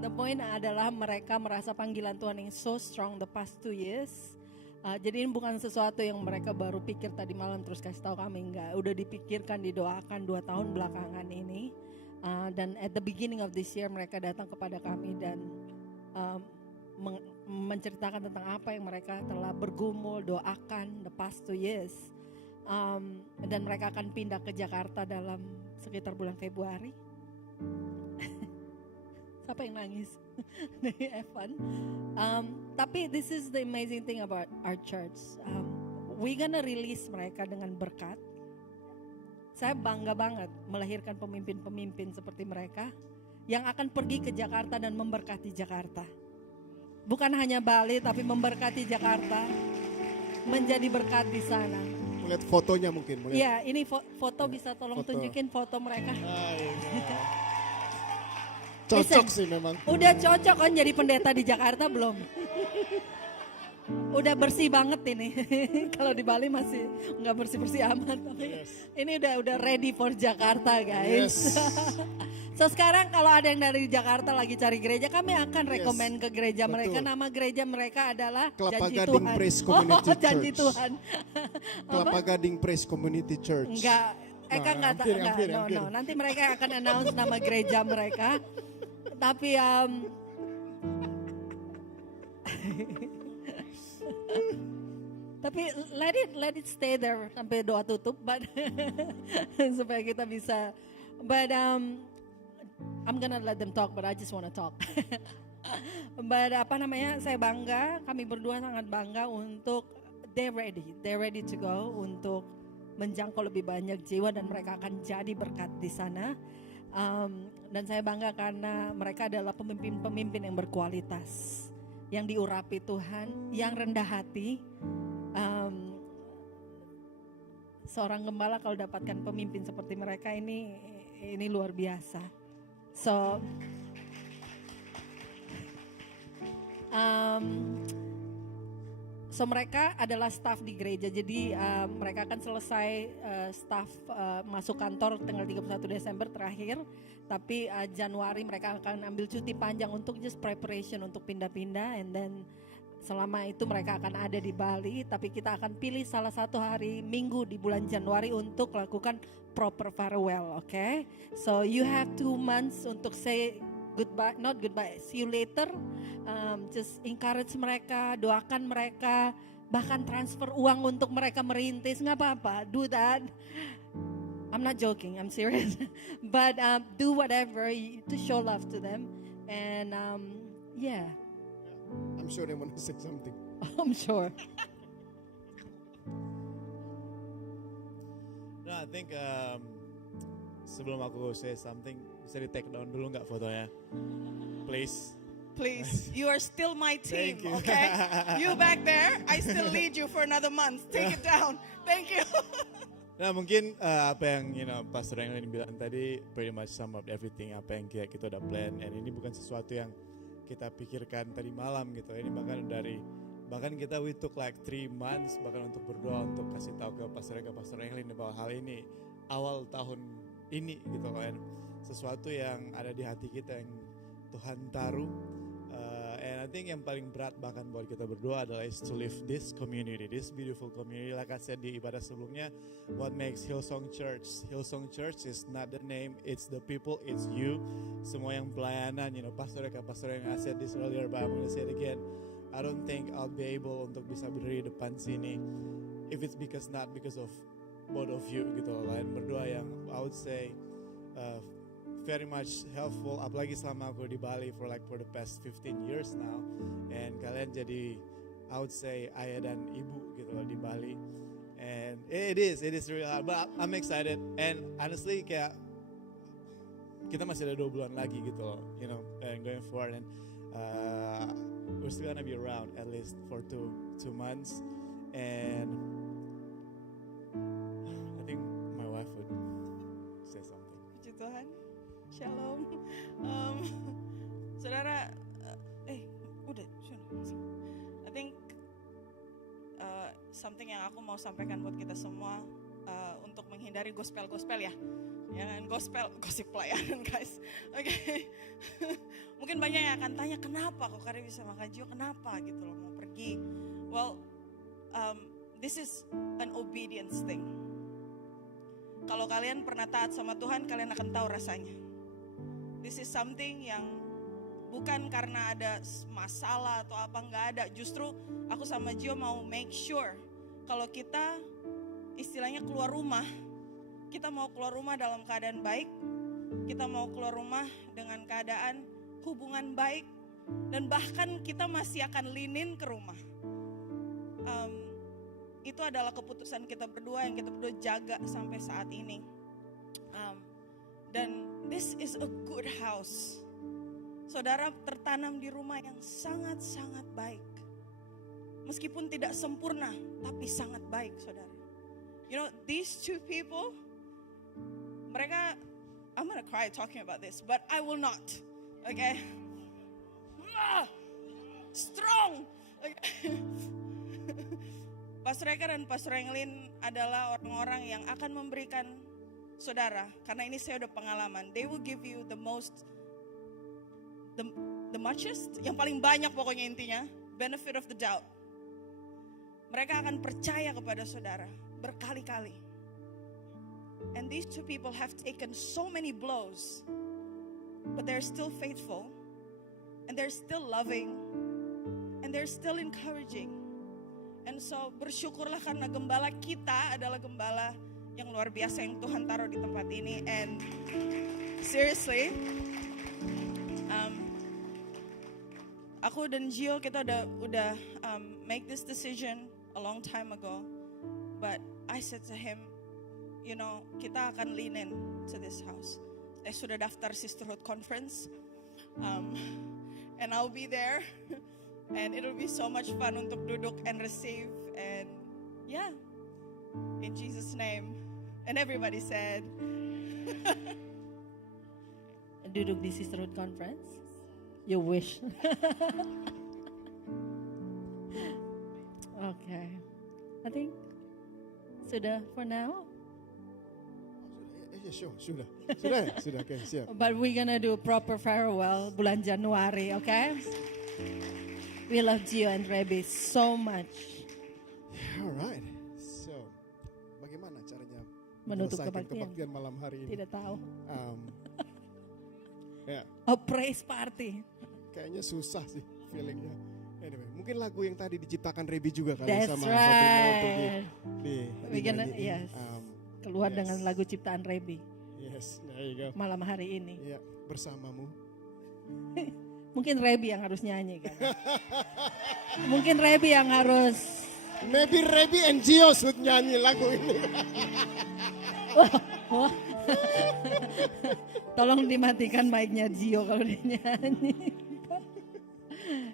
The point adalah mereka merasa panggilan Tuhan yang so strong the past 2 years. Jadi ini bukan sesuatu yang mereka baru pikir tadi malam terus kasih tahu kami, enggak. Udah dipikirkan, didoakan 2 tahun belakangan ini. Dan at the beginning of this year mereka datang kepada kami dan menceritakan tentang apa yang mereka telah bergumul, doakan the past 2 years. Dan mereka akan pindah ke Jakarta dalam sekitar bulan Februari. Siapa yang nangis? Evan. Tapi this is the amazing thing about our church. We gonna release mereka dengan berkat. Saya bangga banget melahirkan pemimpin-pemimpin seperti mereka yang akan pergi ke Jakarta dan memberkati Jakarta. Bukan hanya Bali, tapi memberkati Jakarta, menjadi berkat di sana. lihat fotonya mungkin. Iya, ini foto bisa tolong tunjukin foto mereka. Cocok Listen, sih memang. Udah cocok kan jadi pendeta di Jakarta belum? Udah bersih banget ini. Kalau di Bali masih nggak bersih-bersih amat. Tapi ini udah ready for Jakarta, guys. Yes. So sekarang kalau ada yang dari Jakarta lagi cari gereja, kami akan rekomen ke gereja mereka. Betul. Nama gereja mereka adalah Kelapa Janji Gading Tuhan. Praise Community Janji Church. Tuhan. Kelapa Gading Praise Community Church. Enggak, Eka enggak, no. Nanti mereka akan announce nama gereja mereka. Tapi tapi let it stay there sampai doa tutup, but supaya kita bisa. But I'm gonna let them talk, but I just wanna talk. But saya bangga, kami berdua sangat bangga untuk they're ready to go untuk menjangkau lebih banyak jiwa dan mereka akan jadi berkat di sana. Dan saya bangga karena mereka adalah pemimpin-pemimpin yang berkualitas, yang diurapi Tuhan, yang rendah hati. Seorang gembala kalau dapatkan pemimpin seperti mereka ini luar biasa. So mereka adalah staff di gereja, jadi mereka akan selesai staff masuk kantor tanggal 31 Desember terakhir, tapi Januari mereka akan ambil cuti panjang untuk just preparation untuk pindah-pindah, and then selama itu mereka akan ada di Bali, tapi kita akan pilih salah satu hari Minggu di bulan Januari untuk lakukan proper farewell, okay? So you have 2 months untuk say goodbye, not goodbye, see you later. Just encourage mereka, doakan mereka, bahkan transfer uang untuk mereka merintis, nggak apa-apa, do that. I'm not joking, I'm serious. But do whatever to show love to them, and yeah. I'm sure they want to say something. I'm sure. No, I think sebelum aku say something, bisa di take down dulu nggak fotonya? Please. Please, you are still my team, Thank you. okay? You back there, I still lead you for another month. Take it down. Thank you. Nah mungkin apa yang Pastor Englin bilang tadi pretty much sum up everything apa yang kita udah plan, and ini bukan sesuatu yang kita pikirkan tadi malam gitu. Ini bahkan kita we took like 3 months bahkan untuk berdoa untuk kasih tahu ke Pastor Englin bahwa hal ini awal tahun ini gitu kan, sesuatu yang ada di hati kita yang Tuhan taruh. And I think yang paling berat bahkan buat kita berdoa adalah is to live this community, this beautiful community. Like I said di ibadah sebelumnya, what makes Hillsong Church? Hillsong Church is not the name, it's the people, it's you. Semua yang pelayanan, pastor yang I said this earlier, but I'm gonna say it again. I don't think I'll be able untuk bisa berdiri depan sini if it's not because of both of you gitu loh. Lain berdoa yang I would say very much helpful, apalagi selama aku di Bali for the past 15 years now, and kalian jadi I would say ayah dan ibu gitu loh di Bali, and it is really hard, but I'm excited, and honestly kayak kita masih ada 2 bulan lagi gitu loh, and going forward, and we're still gonna be around at least for two months, and I think my wife would say something. Puji Tuhan. Shalom. Saudara, udah. I think something yang aku mau sampaikan buat kita semua untuk menghindari gospel ya. Jangan gosip pelayanan guys. Oke. Mungkin banyak yang akan tanya kenapa kok Kari bisa makan Gio, kenapa gitu loh mau pergi. Well, this is an obedience thing. Kalau kalian pernah taat sama Tuhan, kalian akan tahu rasanya. This is something yang bukan karena ada masalah atau apa, nggak ada. Justru aku sama Gio mau make sure kalau kita istilahnya keluar rumah, kita mau keluar rumah dalam keadaan baik, kita mau keluar rumah dengan keadaan hubungan baik, dan bahkan kita masih akan lean-in ke rumah. Itu adalah keputusan kita berdua yang kita berdua jaga sampai saat ini. Dan this is a good house. Saudara tertanam di rumah yang sangat-sangat baik. Meskipun tidak sempurna, tapi sangat baik, saudara. These 2 people, mereka, I'm gonna cry talking about this, but I will not. Okay? Strong. Okay. Pastor Eka dan Pastor Englin adalah orang-orang yang akan memberikan saudara, karena ini saya udah pengalaman, they will give you the muchest, yang paling banyak pokoknya intinya, benefit of the doubt. Mereka akan percaya kepada saudara berkali-kali. And these 2 people have taken so many blows, but they're still faithful, and they're still loving, and they're still encouraging. And so bersyukurlah karena gembala kita adalah gembala yang luar biasa yang Tuhan taruh di tempat ini. And seriously, aku dan Gio kita udah make this decision a long time ago. But I said to him, kita akan lean in to this house. Saya sudah daftar Sisterhood Conference, and I'll be there, and it'll be so much fun untuk duduk and receive, and yeah, in Jesus' name. And everybody said, Duduk di Sisterhood Conference? You wish. Okay. I think sudah for now. Sure, sudah, okay, siap. But we're gonna do proper farewell bulan Januari, okay? We love Gio and Rebe so much. Alright. So, bagaimana caranya Menutup menyelesaikan kebaktian. malam hari ini? Tidak tahu. Ya, Oh, praise party. kayaknya susah sih feelingnya. Anyway, mungkin lagu yang tadi diciptakan Rebi juga kali That's sama Sabrina untuk right. We can, dinyanyiin. yes. Um, Keluar Yes. dengan lagu ciptaan Rebe yes, there you go. malam hari ini. Iya, bersamamu. Mungkin Rebe yang harus nyanyi kan. Mungkin Rebe yang harus. Maybe Rebi and Gio should nyanyi lagu ini. Wah. Tolong dimatikan mic-nya Gio kalau dia nyanyi.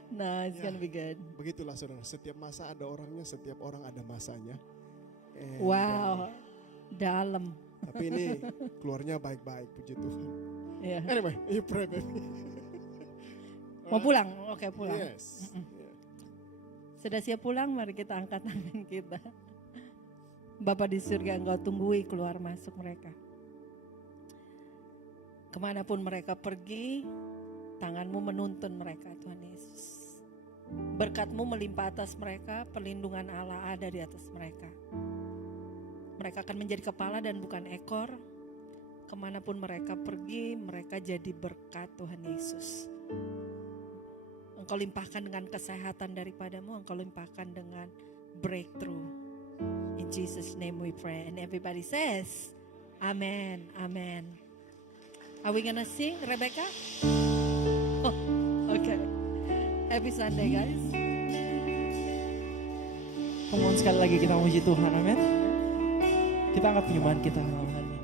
Nah, it's gonna be good. Begitulah saudara, setiap masa ada orangnya, setiap orang ada masanya. And, Wow, dalam. tapi ini keluarnya baik-baik, puji Tuhan. Ya. Anyway, you pray baby. Mau pulang? Oke, pulang. Yes. Yeah. Sudah siap pulang? Mari kita angkat tangan kita. Bapa di surga, Engkau tunggui keluar masuk mereka. Kemanapun mereka pergi, tangan-Mu menuntun mereka, Tuhan Yesus. Berkat-Mu melimpah atas mereka, perlindungan Allah ada di atas mereka. Mereka akan menjadi kepala dan bukan ekor. Kemanapun mereka pergi, mereka jadi berkat, Tuhan Yesus. Engkau limpahkan dengan kesehatan daripadamu, Engkau limpahkan dengan breakthrough. In Jesus' name we pray. And everybody says, Amen, Amen. Are we gonna sing, Rebecca? Oh, okay. Happy Sunday, guys. Come on, sekali lagi kita memuji Tuhan, amin. Kita angkat penyembahan kita malam hari ini.